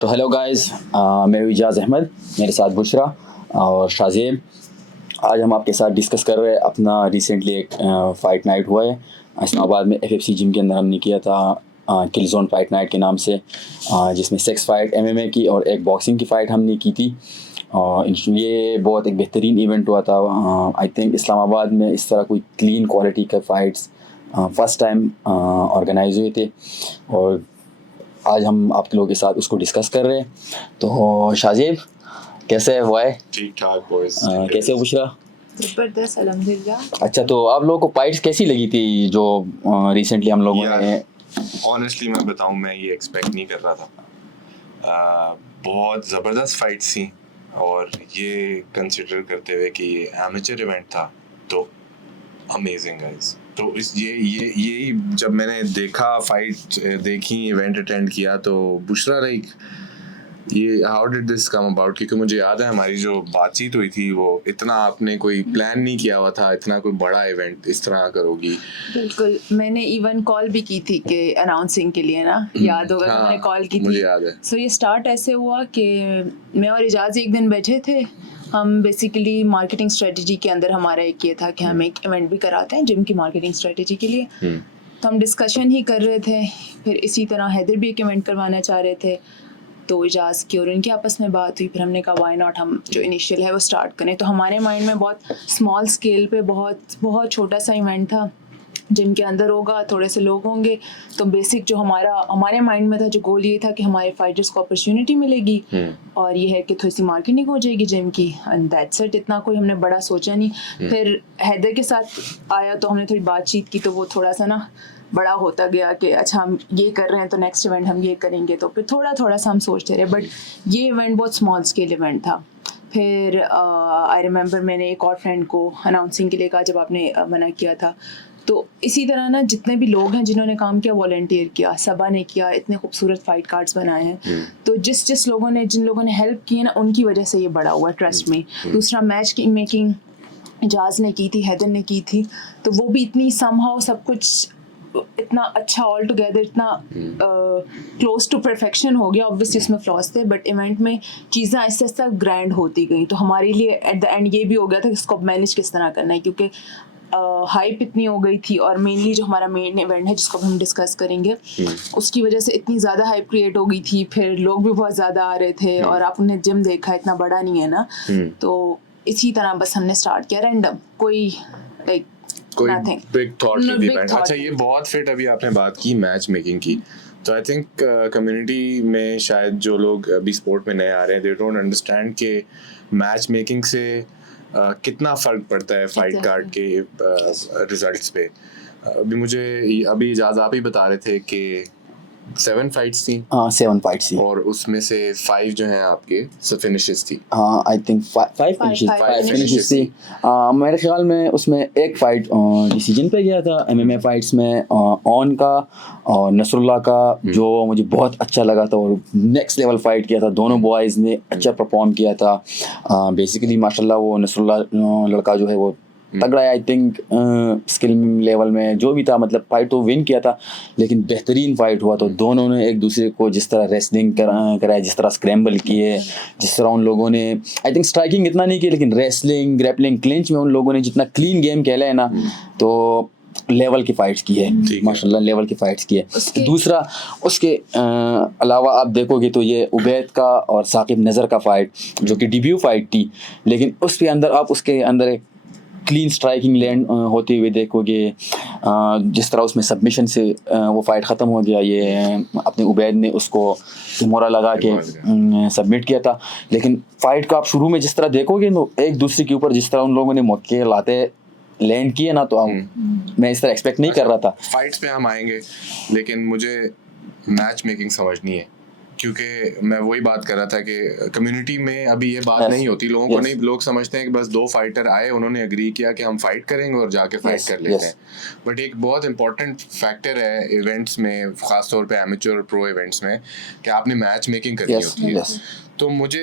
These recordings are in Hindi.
तो हेलो गाइस, मैं हूं इजाज़ अहमद, मेरे साथ बुशरा और शाज़ेब। आज हम आपके साथ डिस्कस कर रहे हैं अपना रिसेंटली एक फ़ाइट नाइट हुआ है इस्लामाबाद में एफएफसी जिम के अंदर। हमने किया था किल जोन फ़ाइट नाइट के नाम से, जिसमें सेक्स फ़ाइट, एमएमए की और एक बॉक्सिंग की फ़ाइट हमने की थी। ये बहुत एक बेहतरीन इवेंट हुआ था। आई थिंक इस्लामाबाद में इस तरह कोई क्लीन क्वालिटी के फ़ाइट्स फ़र्स्ट टाइम ऑर्गेनाइज हुए थे, और आज हम आप लोगों के साथ उसको डिस्कस कर रहे हैं। तो शाज़ेब, कैसे हुआ है? ठीक ठाक बॉयज। कैसे हो बुशरा? ज़बरदस्त, अल्हम्दुलिल्लाह। अच्छा, तो आप लोगों को फाइट्स कैसी लगी थी जो रिसेंटली हम लोगों ने? ऑनेस्टली मैं बताऊं, मैं ये एक्सपेक्ट नहीं कर रहा था। बहुत ज़बरदस्त फाइट्स थी, और ये कंसिडर करते हुए कि ये एमेचर इवेंट था तो अमेजिंग गाइस। तो इस यही जब मैंने देखा, फाइट देखी, इवेंट अटेंड किया, तो बुशरा रही ये how did this come about, क्योंकि मुझे याद है हमारी जो बातचीत हुई थी वो इतना आपने कोई प्लान नहीं किया हुआ था, इतना कोई बड़ा इवेंट इस तरह करोगी। बिल्कुल, मैंने इवन कॉल भी की थी कि अनाउंसिंग के लिए ना, याद होगा हाँ, मैंने कॉल की थी, मुझे याद है। सो ये स्टार्ट ऐसे हुआ कि मैं और इजाज़ एक दिन बैठे थे। हम बेसिकली मार्केटिंग स्ट्रेटजी के अंदर हमारा एक ये था कि हम एक इवेंट भी कराते हैं जिम की मार्केटिंग स्ट्रेटजी के लिए। तो हम डिस्कशन ही कर रहे थे, फिर इसी तरह हैदर भी एक इवेंट करवाना चाह रहे थे, तो इजाज़ की और उनकी आपस में बात हुई। फिर हमने कहा वाई नॉट, हम जो इनिशियल है वो स्टार्ट करें। तो हमारे माइंड में बहुत स्मॉल स्केल पे बहुत छोटा सा इवेंट था, जिम के अंदर होगा, थोड़े से लोग होंगे। तो बेसिक जो हमारे माइंड में था, जो गोल ये था कि हमारे फाइटर्स को अपॉर्चुनिटी मिलेगी और ये है कि थोड़ी सी मार्केटिंग हो जाएगी जिम की, एंड दैट्स इट। इतना कोई हमने बड़ा सोचा नहीं। फिर हैदर के साथ आया तो हमने थोड़ी बातचीत की, तो वो थोड़ा सा ना बड़ा होता गया कि अच्छा हम ये कर रहे हैं तो नेक्स्ट इवेंट हम ये करेंगे, तो फिर थोड़ा सा हम सोचते रहे। बट ये इवेंट बहुत स्मॉल स्केल इवेंट था। फिर आई रिमेंबर मैंने एक और फ्रेंड को अनाउंसिंग के लिए कहा जब आपने मना किया था। तो इसी तरह ना जितने भी लोग हैं जिन्होंने काम किया, वॉलंटियर किया, सबा ने किया, इतने खूबसूरत फाइट कार्ड्स बनाए हैं। तो जिन लोगों ने हेल्प की है ना, उनकी वजह से ये बड़ा हुआ, ट्रस्ट में। दूसरा, मैच की मेकिंग इजाज़ ने की थी, हैदर ने की थी, तो वो भी इतनी समहाउ सब कुछ इतना अच्छा ऑल टुगेदर, इतना क्लोज टू परफेक्शन हो गया। ऑब्वियसली इसमें फ्लॉज थे, बट इवेंट में चीज़ें आहिस्ता आहिस्ता ग्रैंड होती गई। तो हमारे लिए एट द एंड ये भी हो गया था कि इसको मैनेज किस तरह करना है, क्योंकि हाइप इतनी हो गई थी, और मेनली जो हमारा मेन इवेंट है जिसको हम डिस्कस करेंगे, उसकी वजह से इतनी ज़्यादा हाइप क्रिएट हो गई थी। फिर लोग भी बहुत ज़्यादा आ रहे थे, और आपने जिम देखा इतना बड़ा नहीं है ना। तो इसी तरह बस हमने स्टार्ट किया रैंडम, कोई बिग थॉट नहीं थी। अच्छा, ये बहुत फिट अभी आपने बात की मैच मेकिंग की, तो आई थिंक कम्युनिटी में शायद जो लोग अभी स्पोर्ट में नए आ रहे हैं, दे डोंट अंडरस्टैंड कि मैच मेकिंग से कितना फ़र्क पड़ता है फाइट कार्ड के रिजल्ट्स पे। अभी इजाज़ आप ही बता रहे थे कि 7 फाइट्स थी। 7 फाइट्स थी, और उसमें से 5 जो हैं आपके फिनिशेस थी। आई थिंक 5 फिनिशेस थी। मेरे ख्याल में उसमें एक फ़ाइट डिसीजन पे गया था। एमएमए फाइट्स में ऑन का और नसरुल्लाह का, जो मुझे बहुत अच्छा लगा था, और नेक्स्ट लेवल फाइट किया था। दोनों बॉयज़ ने अच्छा परफॉर्म किया था। बेसिकली माशाल्लाह वो नसरुल्लाह लड़का जो है वो तगड़ा है। आई थिंक स्किल लेवल में जो भी था, मतलब फाइट तो विन किया था, लेकिन बेहतरीन फाइट हुआ। तो दोनों ने एक दूसरे को जिस तरह रेसलिंग कराया, जिस तरह स्क्रैम्बल किए, जिस तरह उन लोगों ने, आई थिंक स्ट्राइकिंग इतना नहीं किया, लेकिन रेसलिंग, ग्रैपलिंग, क्लिंच में उन लोगों ने जितना क्लीन गेम खेला है ना, तो लेवल की फाइट्स की है माशाल्लाह, लेवल की फाइट्स की है। दूसरा, उसके अलावा आप देखोगे तो ये उबैद का और साकिब नज़र का फाइट, जो कि डेब्यू फाइट थी, लेकिन उसके अंदर आप उसके अंदर एक क्लीन स्ट्राइकिंग लैंड होते हुए देखोगे। जिस तरह उसमें सबमिशन से वो फाइट ख़त्म हो गया, ये अपने उबैद ने उसको मोरा लगा के सबमिट किया था। लेकिन फ़ाइट को आप शुरू में जिस तरह देखोगे तो एक दूसरे के ऊपर जिस तरह उन लोगों ने मौके लाते लैंड किए ना, तो मैं इस तरह एक्सपेक्ट नहीं कर रहा था। फाइट्स पे हम आएंगे, लेकिन मुझे मैच मेकिंग समझनी है, क्योंकि मैं वही बात कर रहा था कि कम्युनिटी में अभी ये बात नहीं होती, लोगों को नहीं, लोग समझते हैं कि बस 2 फाइटर आए, उन्होंने एग्री किया कि हम फाइट करेंगे और जाके फाइट कर लेते हैं। बट एक बहुत इंपॉर्टेंट फैक्टर है इवेंट्स में, खासतौर पे एमेच्योर और प्रो इवेंट्स में, कि आपने मैच मेकिंग करनी होती है। तो मुझे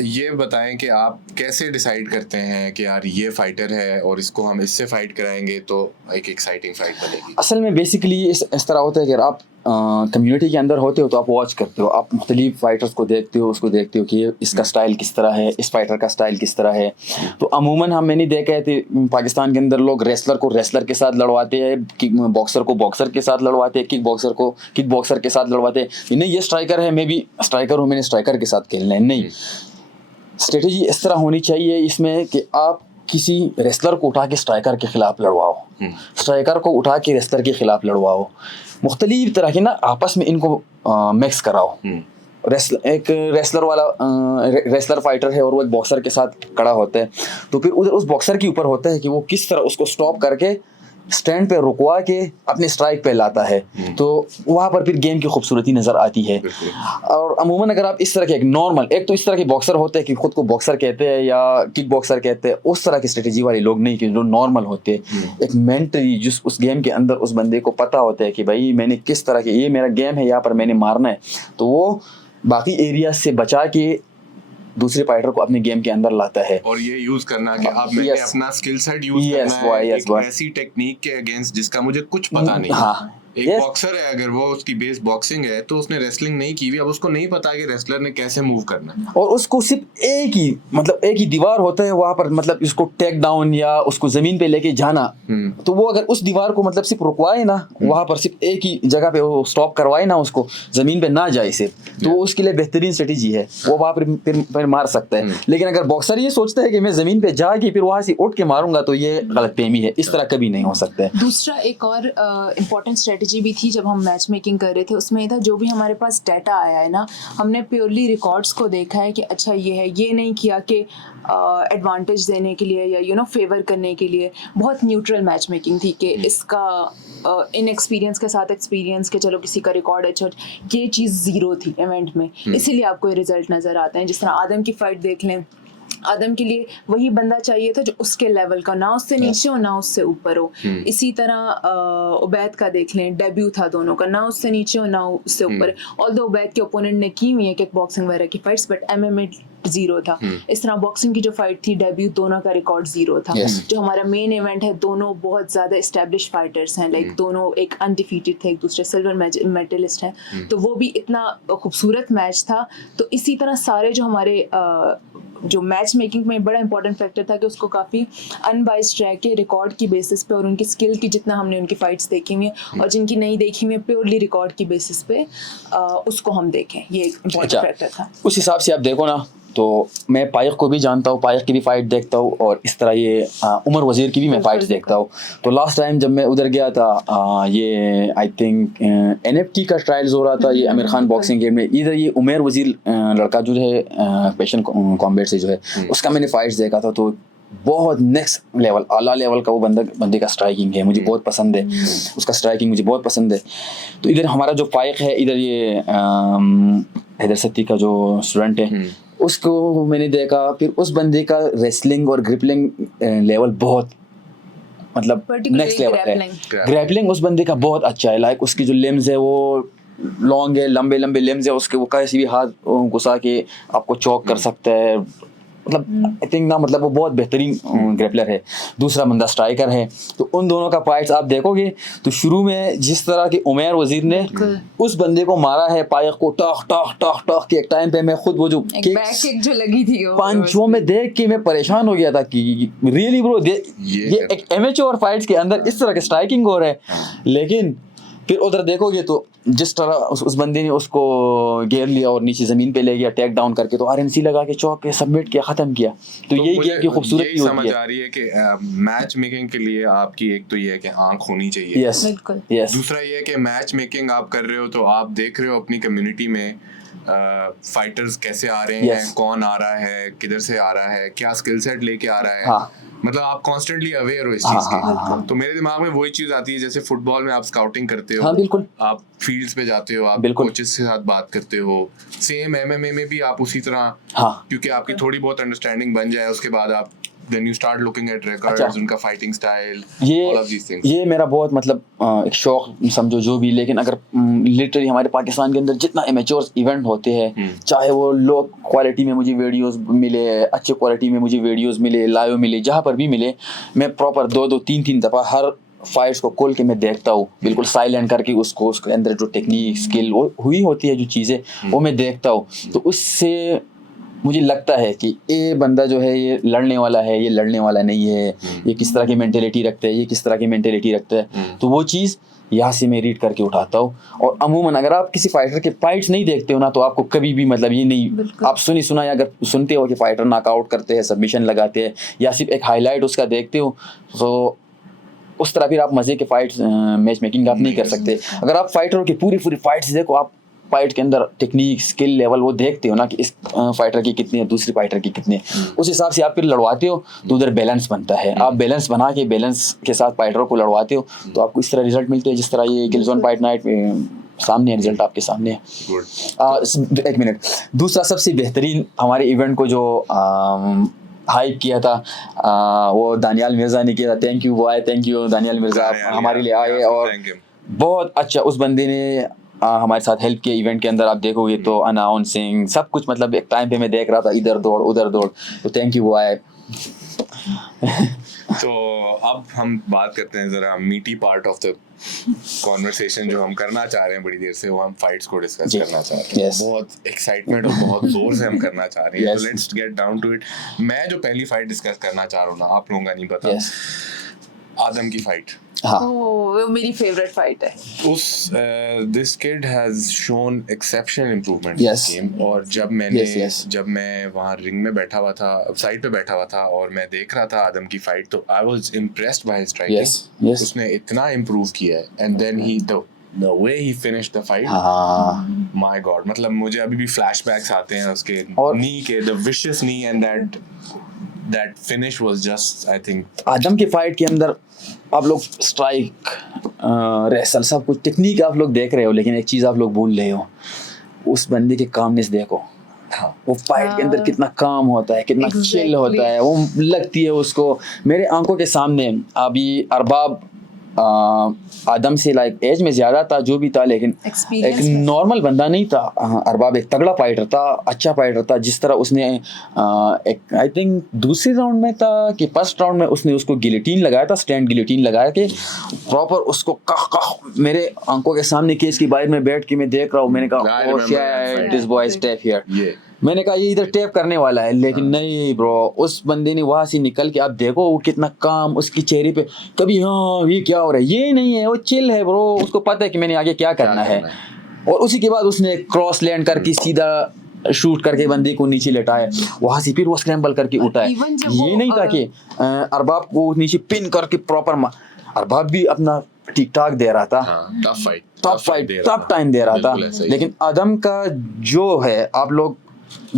ये बताएं कि आप कैसे डिसाइड करते हैं कि यार ये फाइटर है और इसको हम इससे फाइट कराएंगे तो एक एक्साइटिंग फाइट बनेगी। असल में बेसिकली इस तरह होता है कि आप कम्युनिटी के अंदर होते हो तो आप वॉच करते हो, आप मुख्तलिफ फाइटर्स को देखते हो, उसको देखते हो कि इसका स्टाइल किस तरह है, इस फाइटर का स्टाइल किस तरह है। तो अमूमन मैंने देखा है कि पाकिस्तान के अंदर लोग रेसलर को रेसलर के साथ लड़वाते हैं, बॉक्सर को बॉक्सर के साथ लड़वाते हैं, किक बॉक्सर को किक बॉक्सर के साथ लड़वाते हैं। नहीं, ये स्ट्राइकर है, मैं भी स्ट्राइकर हूँ, मैंने स्ट्राइकर के साथ खेलना है। नहीं, स्ट्रेटजी इस तरह होनी चाहिए इसमें कि आप किसी रेसलर को उठा के स्ट्राइकर के खिलाफ लड़वाओ, स्ट्राइकर को उठा के रेसलर के खिलाफ लड़वाओ, मुख्तलिफ तरह के ना आपस में इनको मिक्स कराओ। एक रेसलर वाला रेसलर फाइटर है और वो एक बॉक्सर के साथ खड़ा होता है, तो फिर उधर उस बॉक्सर के ऊपर होता है कि वो किस तरह उसको स्टॉप करके स्टैंड पे रुकवा के अपने स्ट्राइक पे लाता है। तो वहाँ पर फिर गेम की खूबसूरती नज़र आती है। और अमूमन अगर आप इस तरह के एक नॉर्मल, एक तो इस तरह के बॉक्सर होते हैं कि खुद को बॉक्सर कहते हैं या किक बॉक्सर कहते हैं, उस तरह की स्ट्रेटजी वाले लोग नहीं, कि जो नॉर्मल होते हैं, एक मेंटली जिस उस गेम के अंदर उस बंदे को पता होता है कि भाई मैंने किस तरह के, ये मेरा गेम है, यहाँ पर मैंने मारना है, तो वो बाकी एरिया से बचा के दूसरे फाइटर को अपने गेम के अंदर लाता है। और ये यूज करना कि आप मैंने अपना स्किल सेट यूज करना है एक ऐसी टेक्निक के अगेंस्ट जिसका मुझे कुछ पता नहीं। हाँ, एक बॉक्सर है, अगर वो उसकी बेस बॉक्सिंग है तो उसने रेसलिंग नहीं की हुई, अब उसको नहीं पता कि रेसलर ने कैसे मूव करना है, और उसको सिर्फ एक ही दीवार होता है वहाँ पर, मतलब इसको टेक डाउन या उसको जमीन पे लेके जाना। तो वो अगर उस दीवार को मतलब सिर्फ रुकवाए ना, वहाँ पर सिर्फ एक ही जगह पे वो स्टॉप करवाए ना, उसको जमीन पे ना जाए सिर्फ, तो वो उसके लिए बेहतरीन स्ट्रेटेजी है, वो वहाँ पर फिर मार सकता है। लेकिन अगर बॉक्सर ये सोचता है कि मैं जमीन पे जाके फिर वहाँ से उठ के मारूंगा, तो ये गलतफहमी है, इस तरह कभी नहीं हो सकता है। दूसरा एक और इम्पॉर्टेंट स्ट्रेटजी भी थी जब हम मैच मेकिंग कर रहे थे, उसमें ये था जो भी हमारे पास डाटा आया है ना, हमने प्योरली रिकॉर्ड्स को देखा है कि अच्छा ये है, ये नहीं किया कि एडवांटेज देने के लिए या फेवर करने के लिए। बहुत न्यूट्रल मैच मेकिंग थी कि इसका इन एक्सपीरियंस के साथ एक्सपीरियंस के चलो किसी का रिकॉर्ड अच्छा, ये चीज़ ज़ीरो थी इवेंट में, इसीलिए आपको ये रिजल्ट नज़र आते हैं। जिस तरह आदम की फ़ाइट देख लें, आदम के लिए वही बंदा चाहिए था जो उसके लेवल का, ना उससे नीचे हो ना उससे ऊपर हो। इसी तरह उबैद का देख लें, डेब्यू था दोनों का, ना उससे नीचे हो ना उससे ऊपर। ऑल्दो उबैद के ओपोनेंट ने की हुई है किक बॉक्सिंग वगैरह की फाइट्स, बट MMA जीरो था। इस तरह बॉक्सिंग की जो फाइट थी डेब्यू, दोनों का रिकॉर्ड जीरो था। जो हमारा मेन इवेंट है, दोनों बहुत ज़्यादा एस्टेब्लिश फाइटर्स हैं, लाइक दोनों एक अनडिफीटेड थे, एक दूसरे सिल्वर मेडलिस्ट हैं, तो वो भी इतना खूबसूरत मैच था। तो इसी तरह सारे जो हमारे जो मैच मेकिंग में बड़ा इंपॉर्टेंट फैक्टर था कि उसको काफ़ी अनबाइस्ड रह के रिकॉर्ड की बेसिस पे और उनकी स्किल की, जितना हमने उनकी फाइट्स देखी हुई हैं और जिनकी नहीं देखी हुई है, प्योरली रिकॉर्ड की बेसिस पे उसको हम देखें, ये एक इंपॉर्टेंट फैक्टर था। उस हिसाब से आप देखो ना, तो मैं पायक को भी जानता हूँ, पायक की भी फाइट देखता हूँ, और इस तरह ये उमर वजीर की भी मैं फाइट्स देखता हूँ। तो लास्ट टाइम जब मैं उधर गया था, ये आई थिंक NFT का ट्रायल्स हो रहा था, ये आमिर खान बॉक्सिंग गेम में, इधर ये उमर वजीर लड़का जो है पैशन कॉम्बैट से जो है, उसका मैंने फाइट्स देखा था। तो बहुत नेक्स्ट लेवल, आला लेवल का वो बंदे का स्ट्राइकिंग है, मुझे बहुत पसंद है, उसका स्ट्राइकिंग मुझे बहुत पसंद है। तो इधर हमारा जो फाइक है, इधर ये हैदर सत्ती का जो स्टूडेंट है, उसको मैंने देखा, फिर उस बंदे का रेसलिंग और ग्रिपलिंग लेवल बहुत मतलब नेक्स्ट लेवल है। ग्रैपलिंग उस बंदे का बहुत अच्छा है, लाइक उसकी जो लिम्स है वो लॉन्ग है, लंबे लंबे लिम्स है उसके, वो कैसे भी हाथ घुसा के आपको चौक कर सकता है। मतलब आई थिंक ना, मतलब वो बहुत बेहतरीन ग्रैपलर है। दूसरा बंदा स्ट्राइकर है। तो उन दोनों का फाइट्स आप देखोगे तो शुरू में जिस तरह की उमर वजीर ने उस बंदे को मारा है, पायक को टक टक टक टक के, एक टाइम पे मैं खुद वो जो किक जो लगी थी पंचों में देख के मैं परेशान हो गया था कि रियली ब्रो, ये एक एमेच्योर फाइट्स के अंदर इस तरह के स्ट्राइकिंग हो रहा है। लेकिन फिर उधर देखोगे तो जिस तरह उस बंदे ने उसको घेर लिया और नीचे ज़मीन पे ले गया, टेक डाउन करके, तो RMC लगा के चौक के सबमिट किया, ख़त्म किया। तो यही गेम की खूबसूरती होती है। समझ आ रही है कि मैच मेकिंग के लिए आपकी एक तो ये है कि आंख होनी चाहिए। यस, दूसरा ये है कि मैच मेकिंग आप कर रहे हो तो आप देख रहे हो अपनी कम्युनिटी में फाइटर्स कैसे आ रहे हैं, कौन आ रहा है, किधर से आ रहा है, क्या स्किल सेट लेके आ रहा है। हाँ। मतलब आप कॉन्स्टेंटली अवेयर हो इस चीज की। तो मेरे दिमाग में वही चीज आती है, जैसे फुटबॉल में आप स्काउटिंग करते हो। हाँ, बिल्कुल। आप फील्ड्स पे जाते हो, आप कोचेस के साथ बात करते हो। सेम MMA में भी आप उसी तरह, क्योंकि आपकी थोड़ी बहुत अंडरस्टैंडिंग बन जाए, उसके बाद आप then you start looking at records, उनका fighting style, all of these things। ये मेरा बहुत मतलब एक शौक समझो जो भी। लेकिन अगर लिटरली हमारे पाकिस्तान के अंदर जितना एमेच्योर इवेंट होते हैं, चाहे वो लो क्वालिटी में मुझे वीडियोस मिले, अच्छे क्वालिटी में मुझे वीडियोस मिले, लाइव मिले, जहाँ पर भी मिले, मैं प्रॉपर 2-2, 3-3 दफ़ा हर फाइट्स को खोल के मैं देखता हूँ, बिल्कुल साइलेंट करके उसको, उसके अंदर जो टेक्निक स्किल वो हुई होती है जो चीज़ें वो मैं देखता हूँ, तो उससे मुझे लगता है कि ये बंदा जो है ये लड़ने वाला है, ये लड़ने वाला नहीं है, ये किस तरह की मेंटेलिटी रखता है, ये किस तरह की मेंटेलिटी रखता है। तो वो चीज़ यहाँ से मैं रीड करके उठाता हूँ। और अमूमन अगर आप किसी फाइटर के फाइट्स नहीं देखते हो ना, तो आपको कभी भी मतलब ये नहीं, आप सुना या अगर सुनते हो कि फाइटर नॉकआउट करते हैं, सबमिशन लगाते हैं, या सिर्फ एक हाईलाइट उसका देखते हो, तो उस तरह फिर आप मज़े के फाइट्स मैच मेकिंग आप नहीं कर सकते। अगर आप फाइटरों की पूरी फाइट्स देखो, आप फाइट के अंदर टेक्निक स्किल लेवल वो देखते हो ना कि इस फाइटर की कितनी है, दूसरी फाइटर की कितनी है, उस हिसाब से आप फिर लड़वाते हो, तो उधर बैलेंस बनता है। आप बैलेंस बना के बैलेंस के साथ फाइटरों को लड़वाते हो, तो आपको इस तरह रिजल्ट मिलते हैं जिस तरह ये किलजोन फाइट नाइट में सामने है, रिजल्ट आपके सामने है। एक मिनट, दूसरा सबसे बेहतरीन हमारे इवेंट को जो हाइप किया था वो दानियाल मिर्ज़ा ने किया था। Thank you boy, thank you Daniyal Mirza, आप हमारे लिए आए और बहुत अच्छा उस बंदे ने हमारे साथ हेल्प किया इवेंट के अंदर। आप देखोगे तो अनाउंसिंग सब कुछ, मतलब एक टाइम पे मैं देख रहा था इधर दौड़ उधर दौड़, तो थैंक यू बॉय। तो अब हम बात करते हैं ज़रा मीटी पार्ट ऑफ द कॉन्वर्सेशन जो हम करना चाह रहे हैं बड़ी देर से, वो हम फाइट्स को डिस्कस करना चाह रहे हैं। बहुत एक्साइटमेंट और बहुत जोर से हम करना चाह रहे हैं। तो let's get down to it. मैं जो पहली फाइट डिस्कस करना चाह रहा हूँ ना, आप लोगों का नहीं पता, आदम की फाइट। हाँ, वो मेरी फेवरेट फाइट है। उस this kid has shown exceptional improvement Yes. In game. और जब मैंने Yes. जब मैं वहाँ रिंग में बैठा हुआ था, साइड पे बैठा हुआ था और मैं देख रहा था आदम की फाइट, तो I was impressed by his striking. उसने इतना इम्प्रूव किया है, and then he the way he finished the fight, my god, मतलब मुझे अभी भी फ्लैशबैक्स आते हैं उसके नी के, the vicious knee, and that finish was just, I think, आदम की फाइट के अंदर आप लोग स्ट्राइक रेसल सब कुछ टेक्निक आप लोग देख रहे हो, लेकिन एक चीज़ आप लोग भूल रहे हो, उस बंदे की कामनेस देखो। वो फाइट के अंदर कितना काम होता है, कितना चिल होता है, वो लगती है उसको। मेरे आंखों के सामने अभी अरबाब आदम से लाइक एज में ज़्यादा था, जो भी था, लेकिन एक नॉर्मल बंदा नहीं था। अरबाब एक तगड़ा फाइटर था, अच्छा फाइटर था। जिस तरह उसने एक आई थिंक दूसरे राउंड में था कि फर्स्ट राउंड में उसने उसको गिलेटिन लगाया था, स्टैंड गिलेटिन लगाया के प्रॉपर उसको कह मेरे आंखों के सामने केस की बाहर में बैठ के मैं देख रहा हूँ। मैंने कहा oh shit, this boy is tough here. मैंने कहा ये इधर टैप करने वाला है, लेकिन नहीं ब्रो, उस बंदे ने वहाँ से निकल के, आप देखो वो कितना काम उसकी चेहरे पे, कभी हाँ ये क्या हो रहा है, ये नहीं है, वो चिल है ब्रो, उसको पता है कि मैंने आगे क्या करना है। और उसी के बाद उसने क्रॉस लैंड करके सीधा शूट करके बंदे को नीचे लेटाया, वहाँ से फिर वो स्क्रैम्बल करके उठाए। ये नहीं था कि अरबाब को नीचे पिन करके प्रॉपर, अरबाब भी अपना ठीक ठाक दे रहा था, टफ टाइम दे रहा था, लेकिन आदम का जो है, आप लोग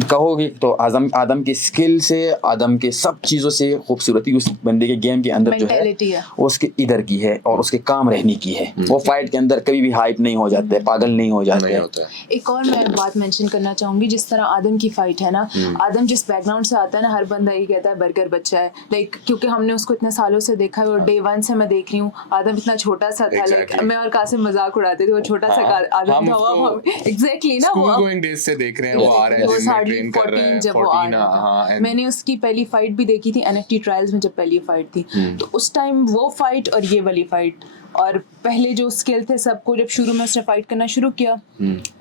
कहोगे तो आदम के स्किल से, आदम के सब चीज़ों से खूबसूरती उस बंदे के गेम के अंदर जो है उसके इधर की है और उसके काम रहने की है। वो फाइट के अंदर कभी भी हाइप नहीं हो जाते, पागल नहीं हो जाते। एक और मैं बात मेंशन करना चाहूँगी, जिस तरह आदम की फाइट है ना, आदम जिस बैकग्राउंड से आता है ना, हर बंदा ये कहता है बर्गर बच्चा है, लाइक क्योंकि हमने उसको इतने सालों से देखा है और डे वन से मैं देख रही हूँ आदम इतना छोटा सा था, लाइक मैं और कासिम मजाक उड़ाते थे, वो छोटा सा आदम था, एग्जैक्टली ना, वो गोइंग डेज से देख रहे हैं, वो आ रहे हैं, ट्रेन कर रहे हैं, जब वो आ रहा था। मैंने उसकी पहली फाइट भी देखी थी NFT ट्रायल्स में, जब पहली फाइट थी, तो उस टाइम वो फाइट और ये वाली फाइट, और पहले जो स्किल थे सबको, जब शुरू में उसने फाइट करना शुरू किया,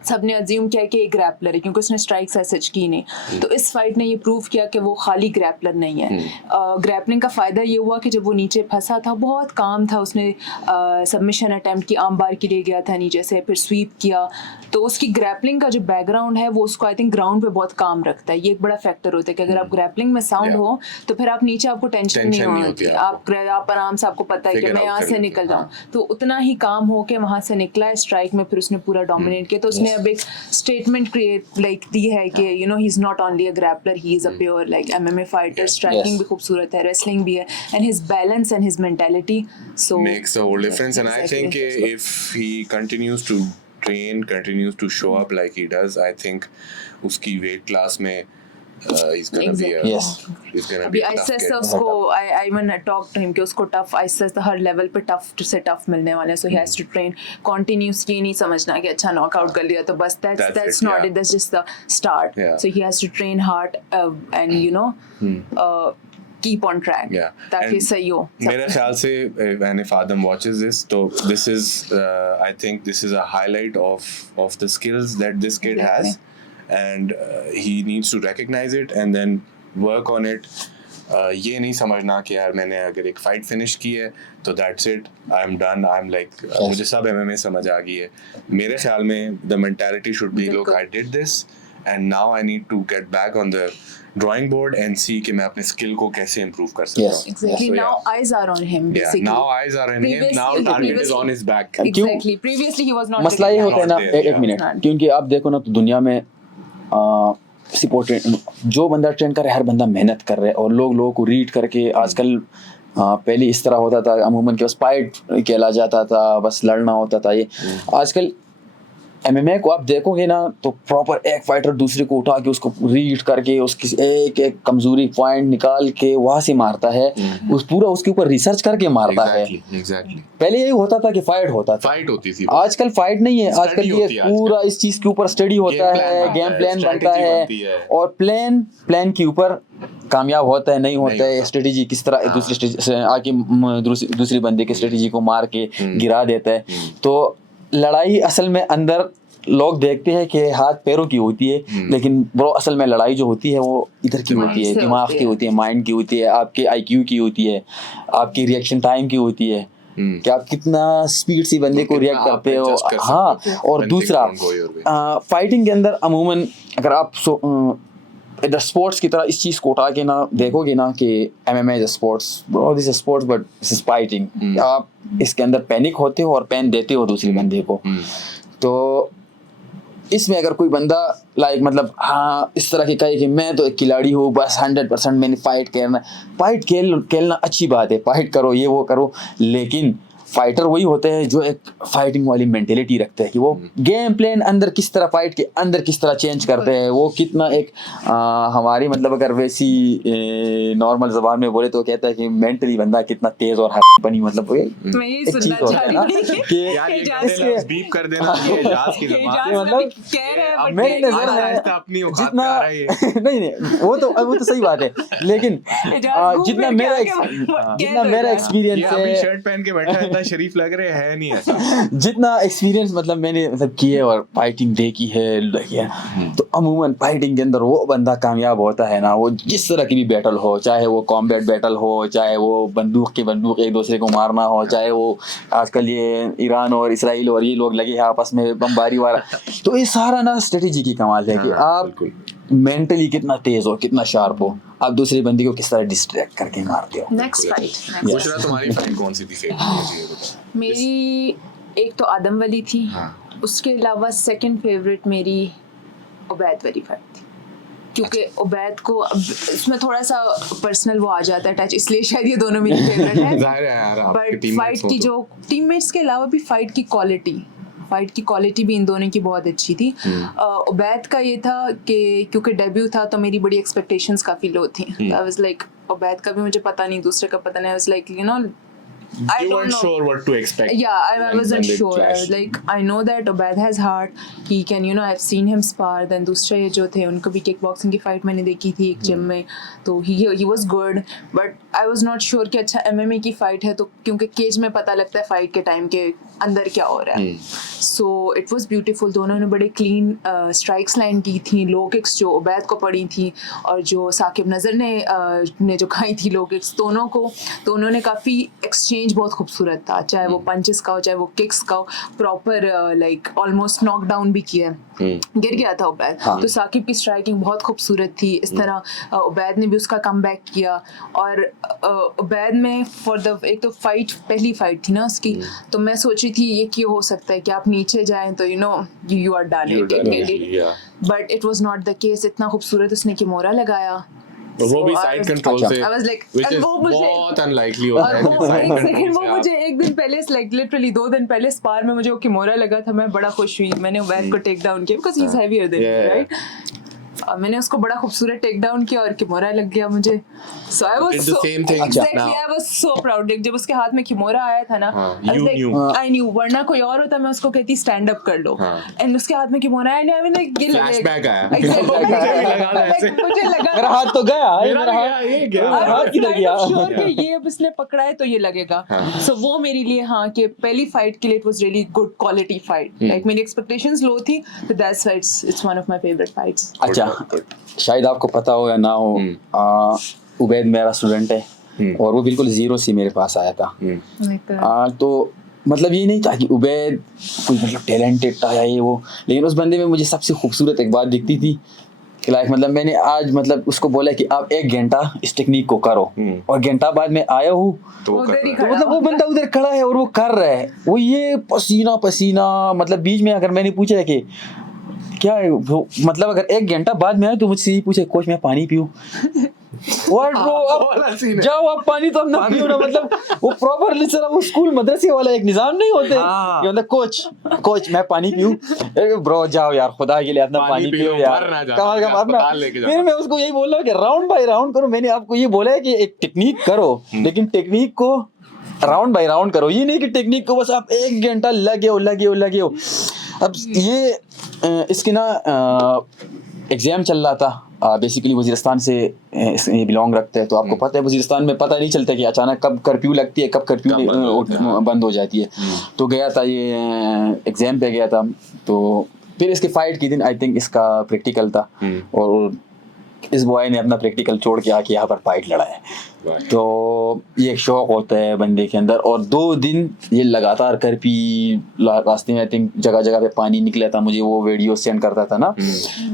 सबने अज्यूम किया कि एक ग्रैपलर है, क्योंकि उसने स्ट्राइक्स सच की नहीं। तो इस फाइट ने ये प्रूव किया कि वो खाली ग्रैपलर नहीं है। ग्रैपलिंग का फ़ायदा ये हुआ कि जब वो नीचे फंसा था, बहुत काम था, उसने सबमिशन अटैम्प्ट की, आर्म बार के लिए गया था नीचे से, फिर स्वीप किया, तो उसकी ग्रैपलिंग का जो बैकग्राउंड है वो उसको आई थिंक ग्राउंड पे बहुत काम रखता है। ये एक बड़ा फैक्टर होता है कि अगर आप ग्रैपलिंग में साउंड हो तो फिर आप नीचे, आपको टेंशन नहीं होती, आप आराम से, आपको पता है कि मैं यहाँ से निकल जाऊँ, तो उतना ही काम हो के वहाँ से निकला है स्ट्राइक में, फिर उसने पूरा डोमिनेट किया। तो उसने अब एक स्टेटमेंट क्रिएट लाइक दी है कि you know he is not only a grappler, he is a pure like MMA fighter. Striking भी खूबसूरत है, रेसलिंग भी है, and his balance and his mentality so makes a whole difference. And I think if he continues to train, continues to show up like he does, I think उसकी weight class में he's gonna be a he's gonna be a tough kid. उसको I even talked to him कि उसको tough ISIS हर level पे tough से tough मिलने वाले हैं, so he has to train continuous। ये नहीं समझना कि अच्छा knockout कर लिया तो बस that's not it, that's just the start। So he has to train hard and you know keep on track Yeah. ताकि And सही हो मेरे ख्याल से when if Adam watches this, तो this is I think this is a highlight of the skills that this kid has, and he needs to recognize it and then work on it. ये नहीं समझना कि यार मैंने अगर एक फाइट फिनिश की है तो that's it, I am done, I am like मुझे सब MMA समझ आ गई है. मेरे ख्याल में the mentality should be look I did this and now I need to get back on the drawing board and see कि मैं अपने स्किल को कैसे इम्प्रूव कर सकता Yes. हूँ. exactly. So, now eyes are on him yeah, basically. now eyes are on him, Previously- now target is previously- on his back. क्यों? Exactly. Previously he was not. मसला ये होता है ना, Not there, एक yeah. Minute, Not. क्योंकि आप देखो ना तो दुनिया में सपोर्ट जो बंदा ट्रेन कर रहा है हर बंदा मेहनत कर रहा है, और लोगों को रीड करके आजकल पहले इस तरह होता था अमूमन कि बस फाइट खेला जाता था, बस लड़ना होता था. ये आजकल MMA को आप देखोगे ना तो प्रॉपर एक फाइटर दूसरे को उठा के उसको रीड करके उसकी एक एक कमजोरी पॉइंट निकाल के वहां से मारता है, उस पूरा उसके ऊपर रिसर्च करके मारता है. Exactly. पहले यही होता था कि फाइट होता था, फाइट होती थी. आजकल फाइट नहीं है, Study आजकल होती ये है आजकल. पूरा इस चीज के ऊपर स्टडी होता Game plan है, बनता गेम है, प्लान बनता strategy है, बनती है. और प्लान के ऊपर कामयाब होता है नहीं होता है, होता. स्ट्रेटेजी किस तरह हाँ. आके दूसरी बंदे की स्ट्रेटेजी को मार के गिरा देता है. तो लड़ाई असल में अंदर लोग देखते हैं कि हाथ पैरों की होती है, लेकिन ब्रो असल में लड़ाई जो होती है वो इधर की होती है, से दिमाग होती की है. होती है, माइंड की होती है, आपके IQ की होती है, आपकी रिएक्शन टाइम की होती है कि आप कितना स्पीड से बंदे को कितना रिएक्ट आप करते हो. adjust कर सकते हाँ, हो. और When दूसरा things don't go your way. Fighting के अंदर अमूमन अगर आप इधर स्पोर्ट्स की तरह इस चीज़ को उठा के ना देखोगे ना कि MMA is sports, bro this is sports but this is fighting. आप इसके अंदर पैनिक होते हो और पेन देते हो दूसरे बंदे को. तो इसमें अगर कोई बंदा लाइक मतलब हाँ इस तरह के कहे कि मैं तो एक खिलाड़ी हूँ, बस 100% मैंने फाइट खेलना, फाइट खेलना अच्छी बात है, फाइट करो ये वो करो, लेकिन फाइटर वही होते हैं जो एक फाइटिंग वाली मेंटेलिटी रखते हैं कि वो गेम प्लान अंदर किस तरह फाइट के अंदर किस तरह चेंज करते हैं, वो कितना एक हमारी मतलब अगर वैसी नॉर्मल जबान में बोले तो कहता है कि मेंटली बंदा कितना तेज और बनी, मतलब मैं यही एक सुनना चीज होता चाह है ना रही थी कि यार ये एजाज कहते के- लफ्ज़ बीप कर देना, ये एजाज की एजाज ज़बान. अभी कह रहे हैं अब but मेरी ये नजर में आहिस्ता अपनी औकात जितना पे आ रहा है ये. नहीं वो तो सही बात है, लेकिन एजाज घूम जितना फिर के मेरा आके जितना कह दो मेरा यार. ये एक्सपीरियंस अभी है, शर्ट पहन के बैठा है, इतना शरीफ लग रहा है नहीं ऐसा. जितना एक्सपीरियंस मतलब मैंने मतलब किए और फाइटिंग देखी है तो अमूमन फाइटिंग के अंदर वो बंदा कामयाब होता है ना, वो जिस तरह की भी बैटल हो, चाहे वो कॉम्बैट बैटल हो, चाहे वो बंदूक एक दूसरे को मारना हो, चाहे वो आजकल ये ईरान और इसराइल और ये लोग लगे हैं आपस में बमबारी वाला, तो ये सारा ना स्ट्रेटेजी की कमाल है कि आप मेंटली कितना तेज हो, कितना शार्प हो, आप दूसरे बंदी को किस तरह डिस्ट्रैक्ट करके मारते हो. नेक्स्ट फाइट बुशरा तुम्हारी फाइट कौन सी थी फेवरेट? मेरी एक तो आदम वाली थी, उसके अलावा सेकंड फेवरेट मेरी उबैद वाली फाइट थी, क्योंकि उबैद को अब इसमें थोड़ा सा पर्सनल वो आ जाता है टच, इसलिए शायद ये दोनों मेरी फेवरेट है. जाहिर है यार आपके बट टीममेट्स फाइट की जो टीममेट्स के अलावा भी फाइट की क्वालिटी भी इन दोनों की बहुत अच्छी थी. उबैद का ये था कि क्योंकि डेब्यू था तो मेरी बड़ी एक्सपेक्टेशंस काफ़ी लो थी. आई वाज लाइक उबैद का भी मुझे पता नहीं, दूसरे का पता नहीं, I was like you know I You don't weren't know. sure what to expect. Yeah, I wasn't when they sure. I was clashed. like, I know that Ubaid has heart. He can, you know, I've seen him spar. Then दूसरे ये जो थे उनको भी किक बॉक्सिंग की फाइट मैंने देखी थी एक जिम में, तो he was good. But I was not sure कि अच्छा MMA की फाइट है, तो क्योंकि केज में पता लगता है फाइट के टाइम के अंदर क्या हो रहा है. So it was beautiful. दोनों ने बड़े क्लीन स्ट्राइक्स लैंड की थी. लो किक्स जो उबैद को पड़ी थी और जो साकिब नज़र ने जो खाई थी लो किक्स, दोनों ने काफ़ी एक्सचेंज बहुत खूबसूरत था, चाहे वो पंचेस का हो चाहे वो किक्स का हो, proper like almost knock down भी किया, गिर गया था उबैद. तो साकिब की स्ट्राइकिंग बहुत खूबसूरत थी. इस तरह उबैद ने भी उसका कमबैक किया. और उबैद में एक तो पहली फाइट थी ना उसकी, तो मैं सोची थी ये क्यों हो सकता है कि आप नीचे जाएं तो you are done, but it was not the case. इतना खूबसूरत उसने किमोरा लगाया, वो भी साइड कंट्रोल से, I was like, which is वो मुझे बहुत अनलाइकली होता है. और एक सेकंड वो मुझे एक दिन पहले लाइक लिटरली 2 दिन पहले स्पार में मुझे वो किमोरा लगा था, मैं बड़ा खुश हुई, मैंने उबैद को टेक डाउन किया because he is heavier than me, right. मैंने उसको बड़ा खूबसूरत टेक डाउन किया और किमोरा लग गया मुझे. So I was Did the so same thing exactly now. I was so proud. जब उसके हाथ में किमोरा आया था ना, you knew. I knew. वरना कोई और होता मैं उसको कहती स्टैंड अप कर लो. एंड उसके हाथ में किमोरा आया और मैंने ये Flashback आया. मुझे लगा मेरा हाथ तो गया, मेरा हाथ किधर गया? श्योर कि ये अब इसने पकड़ा है तो ये लगेगा. सो वो मेरे लिए हाँ कि पहली फाइट के लिए it was really good quality fight. Like मेरी एक्सपेक्टेशंस लो थी, तो that's why it's one of my favourite fights. अच्छा, शायद आपको पता हो या ना हो, उबैद मेरा स्टूडेंट है और वो बिल्कुल जीरो से मेरे पास आया था. तो मतलब ये नहीं था कि उबैद कोई मतलब टैलेंटेड था या ये वो, लेकिन उस बंदे में मुझे सबसे खूबसूरत एक बात दिखती थी कि लाइक मतलब मैंने आज मतलब उसको बोला कि आप 1 घंटा इस टेक्निक को करो, और घंटा बाद में आया हूँ तो मतलब वो बंदा उधर खड़ा है और वो कर रहा है, वो ये पसीना पसीना. मतलब बीच में अगर मैंने पूछा कि क्या है वो, मतलब अगर 1 घंटा बाद में आए तो मुझसे ये पूछे कोच मैं पानी पीऊँ. What bro, अब जाओ आप पानी तो अब ना पियो ना. मतलब वो प्रॉपर लिटरली वो स्कूल मदरसे वाला एक निजाम नहीं होते कि मतलब कोच मैं पानी पीऊँ. ब्रो जाओ यार खुदा के लिए अपना पानी पियो यार, कमाल का अपना. फिर मैं उसको यही बोल रहा हूँ कि राउंड बाय राउंड करो. मैंने आपको ये बोला है कि एक टेक्निक करो, लेकिन टेक्निक को राउंड बाय राउंड करो. ये नहीं कि टेक्निक को बस आप 1 घंटा लगे हो. अब ये इसके ना एग्जाम चल रहा था. बेसिकली वजीरिस्तान से बिलोंग रखते हैं, तो आपको पता है वजीरिस्तान में पता नहीं चलता कि अचानक कब कर्फ्यू लगती है, कब कर्फ्यू बंद हो जाती है. तो गया था ये एग्जाम पे गया था. तो फिर इसके फाइट के दिन आई थिंक इसका प्रैक्टिकल था, और इस बॉय ने अपना प्रैक्टिकल छोड़ के आके यहाँ पर फाइट लड़ा है. तो ये एक शौक होता है बंदे के अंदर. और 2 दिन ये लगातार कर्फ्यू रास्ते में आई थिंक जगह जगह पे पानी निकला था. मुझे वो वीडियो सेंड करता था ना,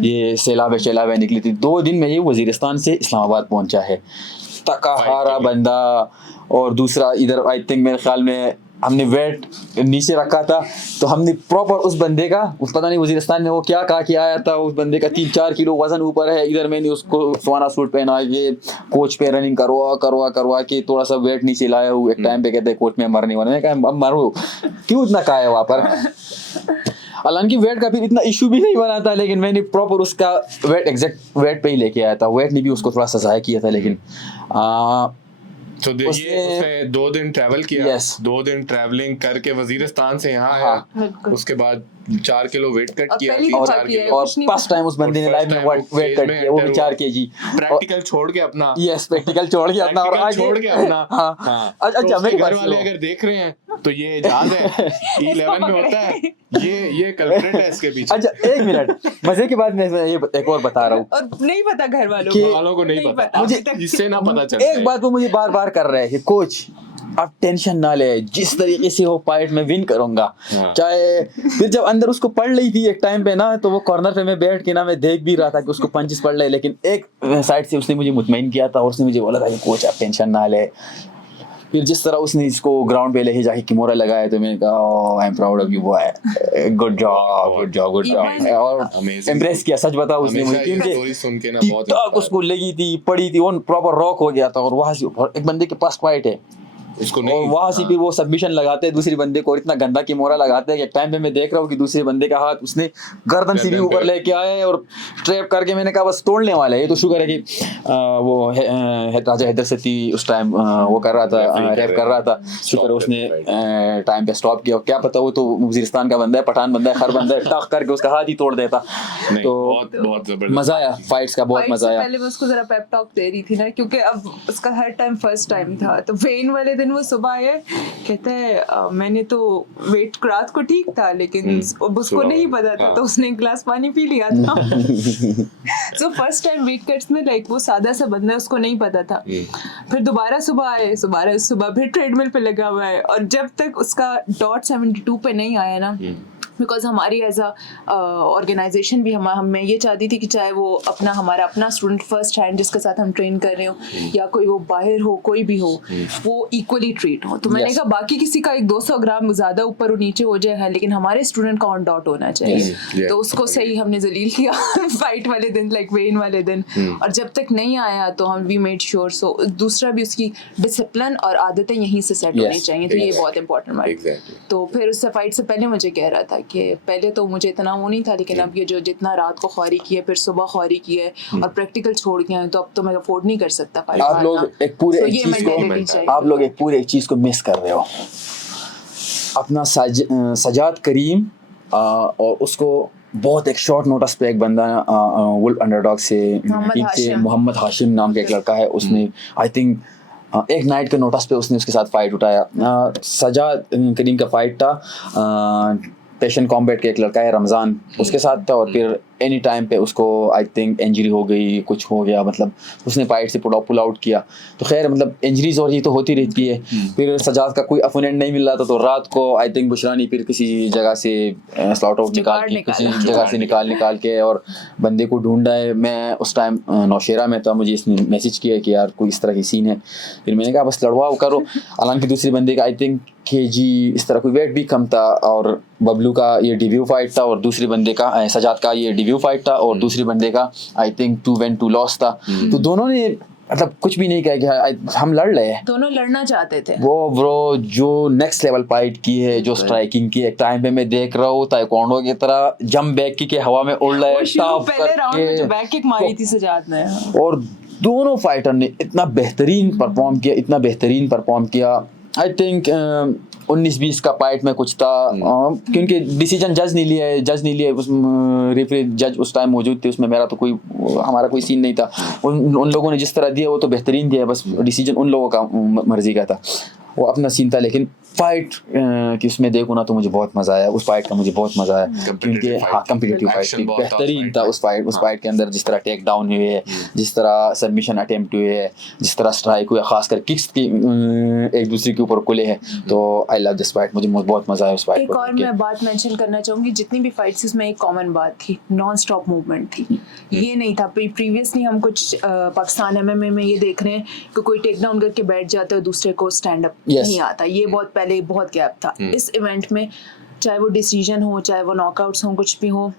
ये सैलाब निकली थी. 2 दिन में ये वजीरिस्तान से इस्लामाबाद पहुंचा है, थका हारा बंदा. और दूसरा इधर आई थिंक मेरे ख्याल में हमने वेट नीचे रखा था, तो हमने प्रॉपर उस बंदे का पता नहीं वजीरिस्तान में वो क्या कहा कि आया था, उस बंदे का 3-4 किलो वजन ऊपर है. इधर मैंने उसको सुहाना सूट पहना के कोच पे रनिंग करवा के थोड़ा सा वेट नीचे लाया हूँ. एक टाइम पे कहते हैं कोच में मरने वाला. मैं कहा अब मरो क्यों इतना कहा है वहाँ पर. हालांकि वेट का फिर इतना इशू भी नहीं बना था, लेकिन मैंने प्रॉपर उसका वेट एग्जैक्ट वेट पे ही लेके आया था. वेट ने भी उसको थोड़ा सा ज़ाया किया था. लेकिन तो ये उसने 2 दिन ट्रैवल किया. Yes. 2 दिन ट्रैवलिंग करके वजीरिस्तान से यहाँ आया. उसके बाद 4 किलो वेट कट किया. और फर्स्ट टाइम उस बंदे ने लाइफ में वेट कट किया, वो भी 4 kg. प्रैक्टिकल छोड़ के अपना. यस, प्रैक्टिकल छोड़ के अपना. और आगे छोड़ के अपना. अच्छा, तो मेरे घर वाले अगर देख रहे हैं तो ये याद है E11 में होता है, ये कल्प्रिट है इसके पीछे. अच्छा, 1 मिनट मजे की बात मैं ये एक और बता रहा हूँ. और नहीं पता घर वालों को नहीं पता. मुझे इससे ना पता चलता. एक बात वो मुझे बार बार कर रहे हैं कि कोच आप टेंशन ना ले, जिस तरीके से हो फाइट में विन करूंगा. चाहे फिर जब अंदर उसको पड़ रही थी एक टाइम पे ना, तो वो कॉर्नर पे मैं बैठ के ना मैं देख भी रहा था कि उसको पंचेस पड़ रहे, लेकिन एक साइड से उसने मुझे मुतमईन किया था और उसने मुझे बोला था कि कोच आप टेंशन ना ले. फिर जिस तरह उसने इसको ग्राउंड पे लेके जाके किमोरा लगाया, तो मैंने कहा I am proud of you boy, good job. और इम्प्रेस किया, सच बताओ उसने मुझे, क्योंकि उसको लगी थी, पड़ी थी, वो प्रॉपर रॉक हो गया था. और वहाँ से एक बंदे के पास फाइट है उसको नहीं, और वहाँ से फिर वो सबमिशन लगाते हैं दूसरे बंदे को, और इतना गंदा किमोरा लगाते हैं कि एक टाइम पे मैं देख रहा हूँ कि दूसरे बंदे का हाथ उसने गर्दन से भी ऊपर लेके आए और ट्रैप करके. मैंने कहा बस तोड़ने वाला है ये. तो शुक्र है कि वो राजा हैदर सती उस टाइम वो कर रहा था, रैप कर रहा था. शुक्र है उसने टाइम पे स्टॉप किया. क्या पता वो तो वजीरिस्तान का बंदा है, पठान बंदा है, हर बंदा है, टक करके उसका हाथ ही तोड़ देता. तो बहुत जबरदस्त मजा आया फाइट्स का, बहुत मजा आया. पहले मैं उसको जरा पेप टॉक दे रही थी ना, क्योंकि अब उसका हर टाइम फर्स्ट टाइम था. तो वेन वाले दिन वो सुबह आए, कहते हैं मैंने तो वेट रात को ठीक था, लेकिन उसको नहीं पता था, तो उसने एक गिलास पानी पी लिया था. So first time weight cuts में लाइक वो सादा सा बंदा है, उसको नहीं पता था. फिर दोबारा सुबह आए, सुबह फिर ट्रेडमिल पे लगा हुआ है. और जब तक उसका .72 पे नहीं आया ना, बिकॉज हमारी एज अ ऑर्गेनाइजेशन भी हमें ये चाहती थी कि चाहे वो हमारा अपना स्टूडेंट फर्स्ट हैंड जिसके साथ हम ट्रेन कर रहे हो, या कोई वो बाहर हो, कोई भी हो, वो इक्वली ट्रीट हो. तो मैंने कहा बाकी किसी का 200 ग्राम ज़्यादा ऊपर और नीचे हो जाए, लेकिन हमारे स्टूडेंट का ऑन डॉट होना चाहिए. तो उसको सही हमने जलील किया फाइट वाले दिन, लाइक वेन वाले दिन. और जब तक नहीं आया तो हम वी मेड श्योर. सो दूसरा भी उसकी डिसिप्लिन और आदतें यहीं से सेट होनी चाहिए. तो ये बहुत इंपॉर्टेंट बात. तो फिर उससे फाइट से पहले मुझे कह रहा था कि पहले तो मुझे इतना वो नहीं था, लेकिन अब ये जो जितना रात को ख्वारी की है फिर सुबह ख्वारी की है और प्रैक्टिकल छोड़ के हैं, तो अब तो मैं अफोर्ड नहीं कर सकता ख्वारी आप मारना। लोग एक पूरे So एक ये चीज mentality चाहिए। को आप लोग एक पूरे एक चीज को मिस कर रहे हो। अपना सजाद करीम और उसको बहुत एक शॉर्ट नोटिस पे एक बंदा वुल्फ अंडरडॉग से टीम से मोहम्मद हाशिम नाम का एक लड़का है, उसने आई थिंक एक नाइट के नोटिस पे उसने उसके साथ फाइट उठाया। सजाद करीम का फाइट था पेशन कॉम्बैट के एक लड़का है रमज़ान, उसके साथ था, और फिर एनी टाइम पे उसको आई थिंक इंजरी हो गई, कुछ हो गया, मतलब उसने फाइट से पुल आउट किया। तो खैर मतलब इंजरीज और ये तो होती रहती है। फिर सजाद का कोई अपोनेंट नहीं मिल रहा था, तो रात को आई थिंक बुशरानी फिर किसी जगह से स्लॉट आउट निकाल के किसी जगह से निकाल के और बंदे को ढूंढा है। मैं उस टाइम नौशेरा में था, मुझे इसने मैसेज किया कि यार कोई इस तरह की सीन है। फिर मैंने कहा बस लड़वाओ करो। हालांकि दूसरे बंदे का आई थिंक केजी इस तरह कोई वेट भी कम था, और बबलू का ये डेब्यू फाइट था, और दूसरे बंदे का सजाद का ये डेब्यू फाइट था, और दूसरे बंदे का आई थिंक 2 win 2 loss था। तो दोनों ने मतलब कुछ भी नहीं कहा कि हम लड़ रहे हैं, दोनों लड़ना चाहते थे। वो ब्रो जो नेक्स्ट लेवल फाइट की है, जो स्ट्राइकिंग की, एक टाइम पे मैं देख रहा हूँ ताइक्वांडो की तरह जंप बैक की के हवा में उड़ रहा है टॉप पहले राउंड में जो करके, बैक किक मारी थी सजाद ने, और दोनों फाइटर ने इतना बेहतरीन परफॉर्म किया। आई थिंक 19-20 का फाइट में कुछ था, क्योंकि डिसीजन जज नहीं लिया उस रेफरी जज उस टाइम मौजूद थे, उसमें हमारा कोई सीन नहीं था। उन लोगों ने जिस तरह दिया वो तो बेहतरीन दिया, बस डिसीजन उन लोगों का मर्जी का था, वो अपना सीन था। लेकिन फाइट कि उसमें देखो ना तो मुझे बहुत मजा आया, उस फाइट का मुझे बहुत मजा आया, क्योंकि हाँ कम्पिटिटिव फाइट थी, बेहतरीन था उस फाइट के अंदर। जिस तरह टेक डाउन हुए, जिस तरह सबमिशन अटेम्प्ट हुए, जिस तरह स्ट्राइक हुए, खासकर किक्स की एक दूसरे के ऊपर खुले हैं, तो आई लव दिस फाइट, मुझे बहुत मजा आया उस फाइट को। एक और मैं बात मेंशन करना चाहूँगी, जितनी भी फाइट्स उसमें एक कॉमन बात थी, नॉन स्टॉप मूवमेंट थी। ये नहीं था प्रीवियसली हम कुछ पाकिस्तान MMA में ये देख रहे हैं कि कोई टेक डाउन करके बैठ जाता है, दूसरे को स्टैंड अप नहीं आता, ये पहले बहुत गैप था। इस इवेंट में चाहे वो डिसीजन हो, चाहे वो नॉकआउट्स हो, कुछ भी हो,